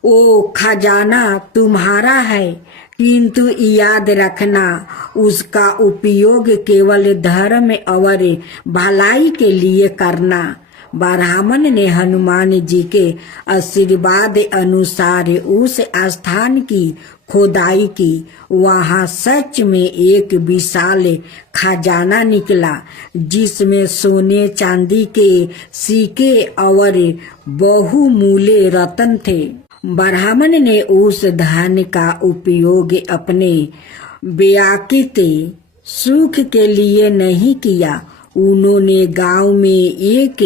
वो खजाना तुम्हारा है, किंतु याद रखना उसका उपयोग केवल धर्म और भलाई के लिए करना। ब्राह्मण ने हनुमान जी के आशीर्वाद अनुसार उस स्थान की खोदाई की। वहां सच में एक विशाल खजाना निकला, जिसमें सोने चांदी के सिक्के और बहुमूल्य रत्न थे। ब्राह्मण ने उस धन का उपयोग अपने व्यक्तिगत सुख के लिए नहीं किया। उन्होंने गांव में एक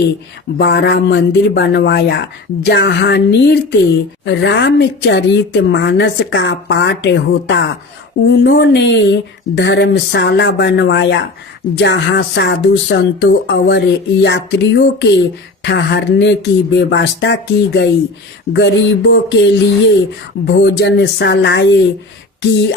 बड़ा मंदिर बनवाया, जहां नृत्य रामचरित मानस का पाठ होता। उन्होंने धर्मशाला बनवाया, जहां साधु संतों और यात्रियों के ठहरने की व्यवस्था की गई। गरीबों के लिए भोजनशालाएं की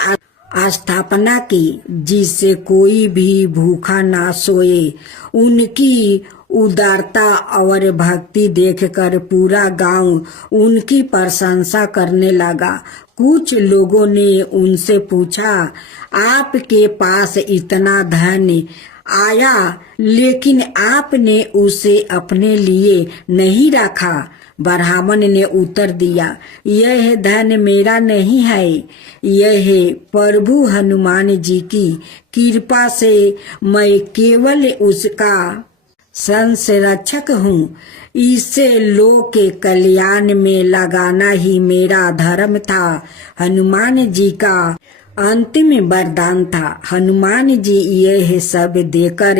स्थापना की, जिससे कोई भी भूखा ना सोए। उनकी उदारता और भक्ति देखकर पूरा गांव उनकी प्रशंसा करने लगा। कुछ लोगों ने उनसे पूछा, आपके पास इतना धन आया, लेकिन आपने उसे अपने लिए नहीं रखा। ब्राह्मण ने उत्तर दिया, यह धन मेरा नहीं है, यह प्रभु हनुमान जी की कृपा से मैं केवल उसका संरक्षक हूँ। इसे लोक के कल्याण में लगाना ही मेरा धर्म था। हनुमान जी का अंतिम वरदान था। हनुमान जी यह सब देकर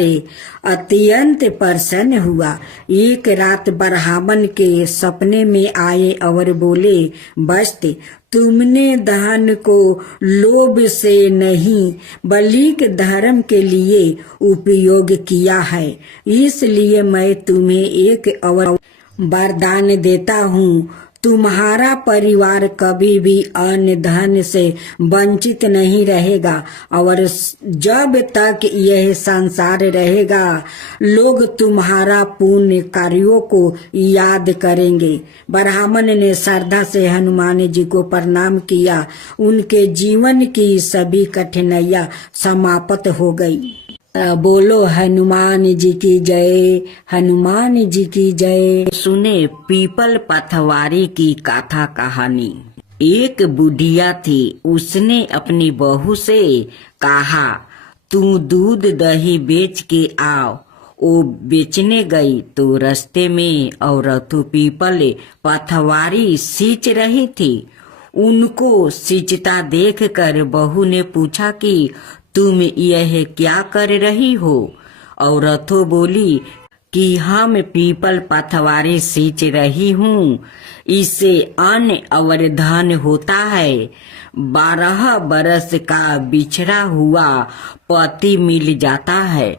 अत्यंत प्रसन्न हुआ। एक रात ब्राह्मण के सपने में आए और बोले, बस्त तुमने धन को लोभ से नहीं बल्कि धर्म के लिए उपयोग किया है, इसलिए मैं तुम्हें एक और वरदान देता हूँ। तुम्हारा परिवार कभी भी अन्न धन से वंचित नहीं रहेगा, और जब तक यह संसार रहेगा लोग तुम्हारा पुण्य कार्यों को याद करेंगे। ब्राह्मण ने श्रद्धा से हनुमान जी को प्रणाम किया। उनके जीवन की सभी कठिनाइयां समाप्त हो गई। बोलो हनुमान जी की जय, हनुमान जी की जय। सुने पीपल पथवारी की कथा कहानी। एक बुढ़िया थी, उसने अपनी बहू से कहा, तू दूध दही बेच के आओ। वो बेचने गई तो रास्ते में औरत पीपल पथवारी सींच रही थी। उनको सींचता देखकर बहू ने पूछा कि तुम यह क्या कर रही हो? औरतों बोली कि हम पीपल पथवारी सींच रही हूँ, इससे अन्न और धन होता है। 12 बरस का बिछड़ा हुआ पति मिल जाता है।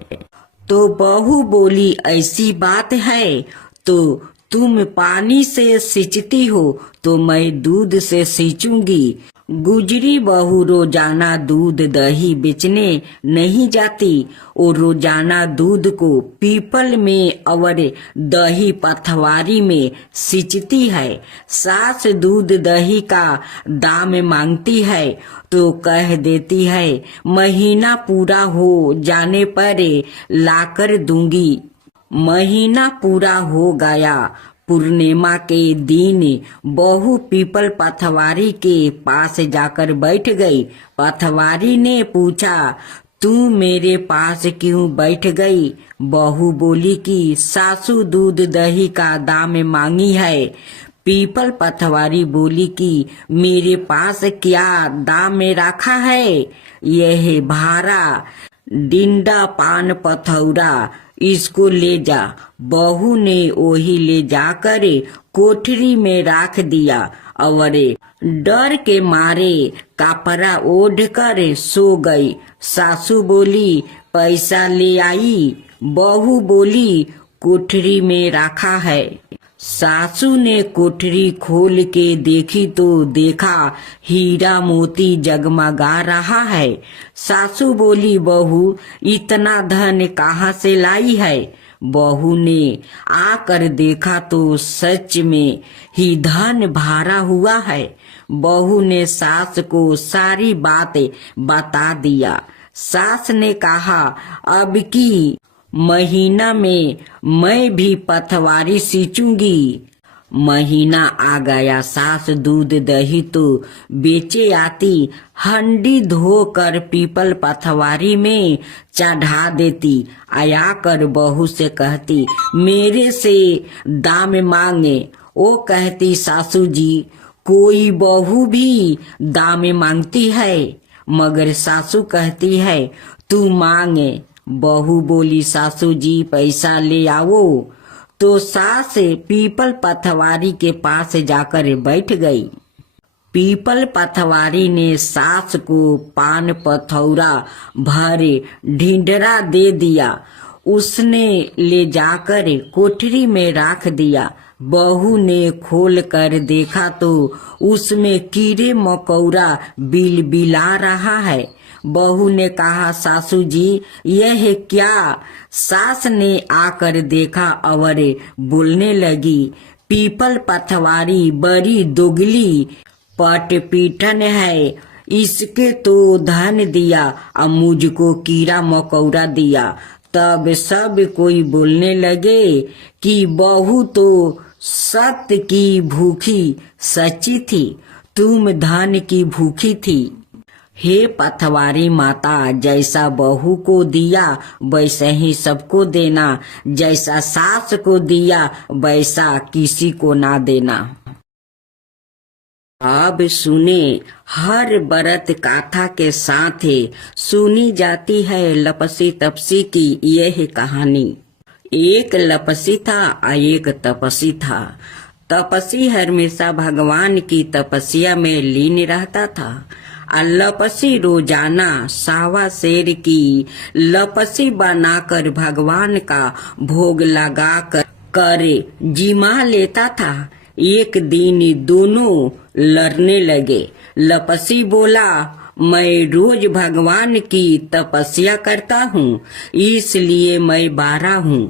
तो बहू बोली, ऐसी बात है तो तुम पानी से सींचती हो तो मैं दूध से सींचूंगी। गुजरी बहू रोजाना दूध दही बेचने नहीं जाती। वो रोजाना दूध को पीपल में और दही पथवारी में सींचती है। सास दूध दही का दाम मांगती है तो कह देती है, महीना पूरा हो जाने पर लाकर दूंगी। महीना पूरा हो गया, पूर्णिमा के दिन बहू पीपल पथवारी के पास जाकर बैठ गई। पथवारी ने पूछा, तू मेरे पास क्यों बैठ गई? बहू बोली कि सासू दूध दही का दाम मांगी है। पीपल पथवारी बोली कि मेरे पास क्या दाम में रखा है? यह भारा डिंडा पान पथौरा, इसको ले जा। बहू ने वही ले जाकर कोठरी में रख दिया और डर के मारे कपड़ा ओढ़ कर सो गई। सासू बोली, पैसा ले आई? बहू बोली, कोठरी में रखा है। सासू ने कोठरी खोल के देखी तो देखा हीरा मोती जगमगा रहा है। सासू बोली, बहू इतना धन कहाँ से लाई है? बहू ने आकर देखा तो सच में ही धन भरा हुआ है। बहू ने सास को सारी बातें बता दिया। सास ने कहा, अब की महीना में मैं भी पथवारी सींचूंगी। महीना आ गया, सास दूध दही तो बेचे आती, हंडी धोकर पीपल पथवारी में चढ़ा देती। आया कर बहू से कहती, मेरे से दाम मांगे। वो कहती, सासू जी कोई बहू भी दाम मांगती है? मगर सासू कहती है, तू मांगे। बहू बोली, सासू जी पैसा ले आओ। तो सास पीपल पथवारी के पास जाकर बैठ गई। पीपल पथवारी ने सास को पान पथौरा भरे ढिंढरा दे दिया। उसने ले जाकर कोठरी में रख दिया। बहू ने खोल कर देखा तो उसमें कीड़े मकोड़ा बिलबिला रहा है। बहू ने कहा, सासू जी यह क्या? सास ने आकर देखा और बोलने लगी, पीपल पथवारी बड़ी दोगली पटपीठन है, इसके तो धन दिया और मुझको कीड़ा मकोड़ा दिया। तब सब कोई बोलने लगे कि बहू तो सत्य की भूखी सच्ची थी, तुम धन की भूखी थी। हे पथवारी माता, जैसा बहू को दिया वैसा ही सबको देना, जैसा सास को दिया वैसा किसी को ना देना। अब सुने, हर व्रत गाथा के साथ सुनी जाती है लपसी तपसी की यह कहानी। एक लपसी था और एक तपसी था। तपसी हमेशा भगवान की तपस्या में लीन रहता था। लपसी रोजाना सावा शेर की लपसी बनाकर भगवान का भोग लगा कर जिमा लेता था। एक दिन दोनों लड़ने लगे। लपसी बोला, मैं रोज भगवान की तपस्या करता हूँ, इसलिए मैं बारा हूँ।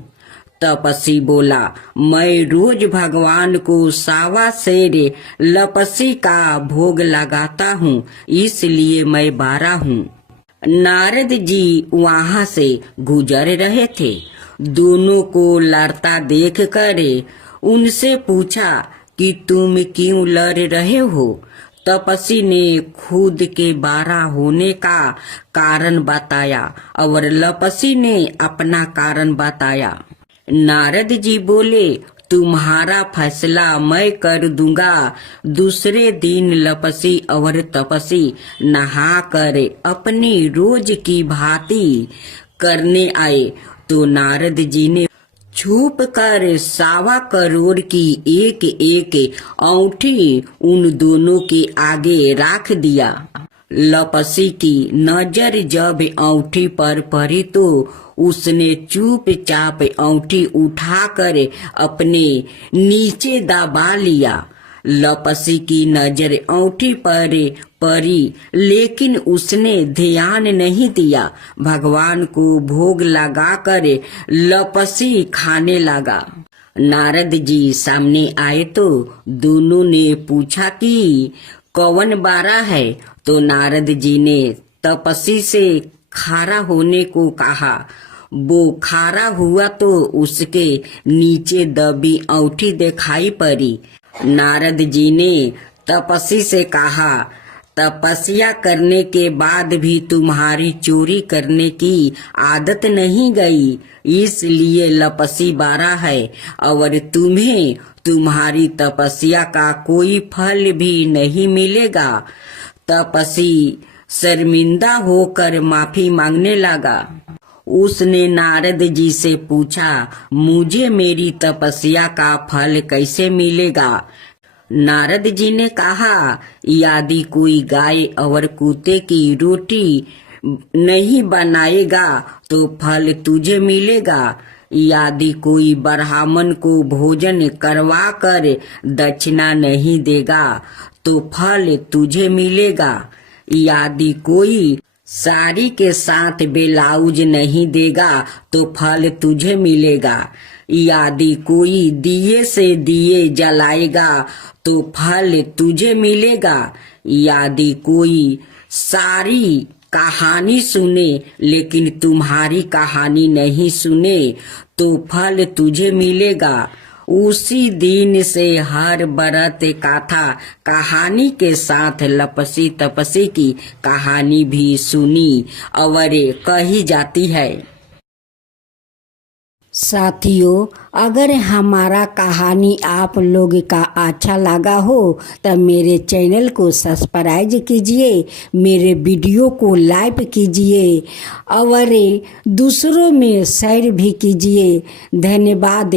तपसी बोला, मैं रोज भगवान को सावा शेर लपसी का भोग लगाता हूँ, इसलिए मैं बारा हूँ। नारद जी वहाँ से गुजर रहे थे। दोनों को लड़ता देख कर उनसे पूछा कि तुम क्यों लड़ रहे हो? तपसी ने खुद के बारा होने का कारण बताया और लपसी ने अपना कारण बताया। नारद जी बोले, तुम्हारा फैसला मैं कर दूंगा। दूसरे दिन लपसी और तपसी नहा कर अपनी रोज की भांति करने आए तो नारद जी ने छुप कर 1.25 करोड़ की एक एक औंठी उन दोनों के आगे रख दिया। लपसी की नजर जब औंठी पर पड़ी तो उसने चुपचाप औंठी उठाकर अपने नीचे दबा लिया। लपसी की नजर औंठी पर पड़ी लेकिन उसने ध्यान नहीं दिया। भगवान को भोग लगाकर लपसी खाने लगा। नारद जी सामने आए तो दोनों ने पूछा कि कौन बारा है? तो नारद जी ने तपसी से खड़ा होने को कहा। वो खारा हुआ तो उसके नीचे दबी अंगूठी दिखाई पड़ी। नारद जी ने तपस्वी से कहा, तपस्या करने के बाद भी तुम्हारी चोरी करने की आदत नहीं गई, इसलिए लपसी बारा है और तुम्हें तुम्हारी तपस्या का कोई फल भी नहीं मिलेगा। तपस्वी शर्मिंदा होकर माफी मांगने लगा। उसने नारद जी से पूछा, मुझे मेरी तपस्या का फल कैसे मिलेगा? नारद जी ने कहा, यदि कोई गाय और कुत्ते की रोटी नहीं बनाएगा तो फल तुझे मिलेगा। यदि कोई ब्राह्मण को भोजन करवा कर दक्षिणा नहीं देगा तो फल तुझे मिलेगा। यदि कोई साड़ी के साथ ब्लाउज नहीं देगा तो फल तुझे मिलेगा। यदि कोई दिए से दिए जलाएगा तो फल तुझे मिलेगा। यदि कोई सारी कहानी सुने लेकिन तुम्हारी कहानी नहीं सुने तो फल तुझे मिलेगा। उसी दिन से हर व्रत कथा कहानी के साथ लपसी तपसी की कहानी भी सुनी और कही जाती है। साथियों, अगर हमारा कहानी आप लोग का अच्छा लगा हो तो मेरे चैनल को सब्सक्राइब कीजिए, मेरे वीडियो को लाइक कीजिए और दूसरों में शेयर भी कीजिए। धन्यवाद।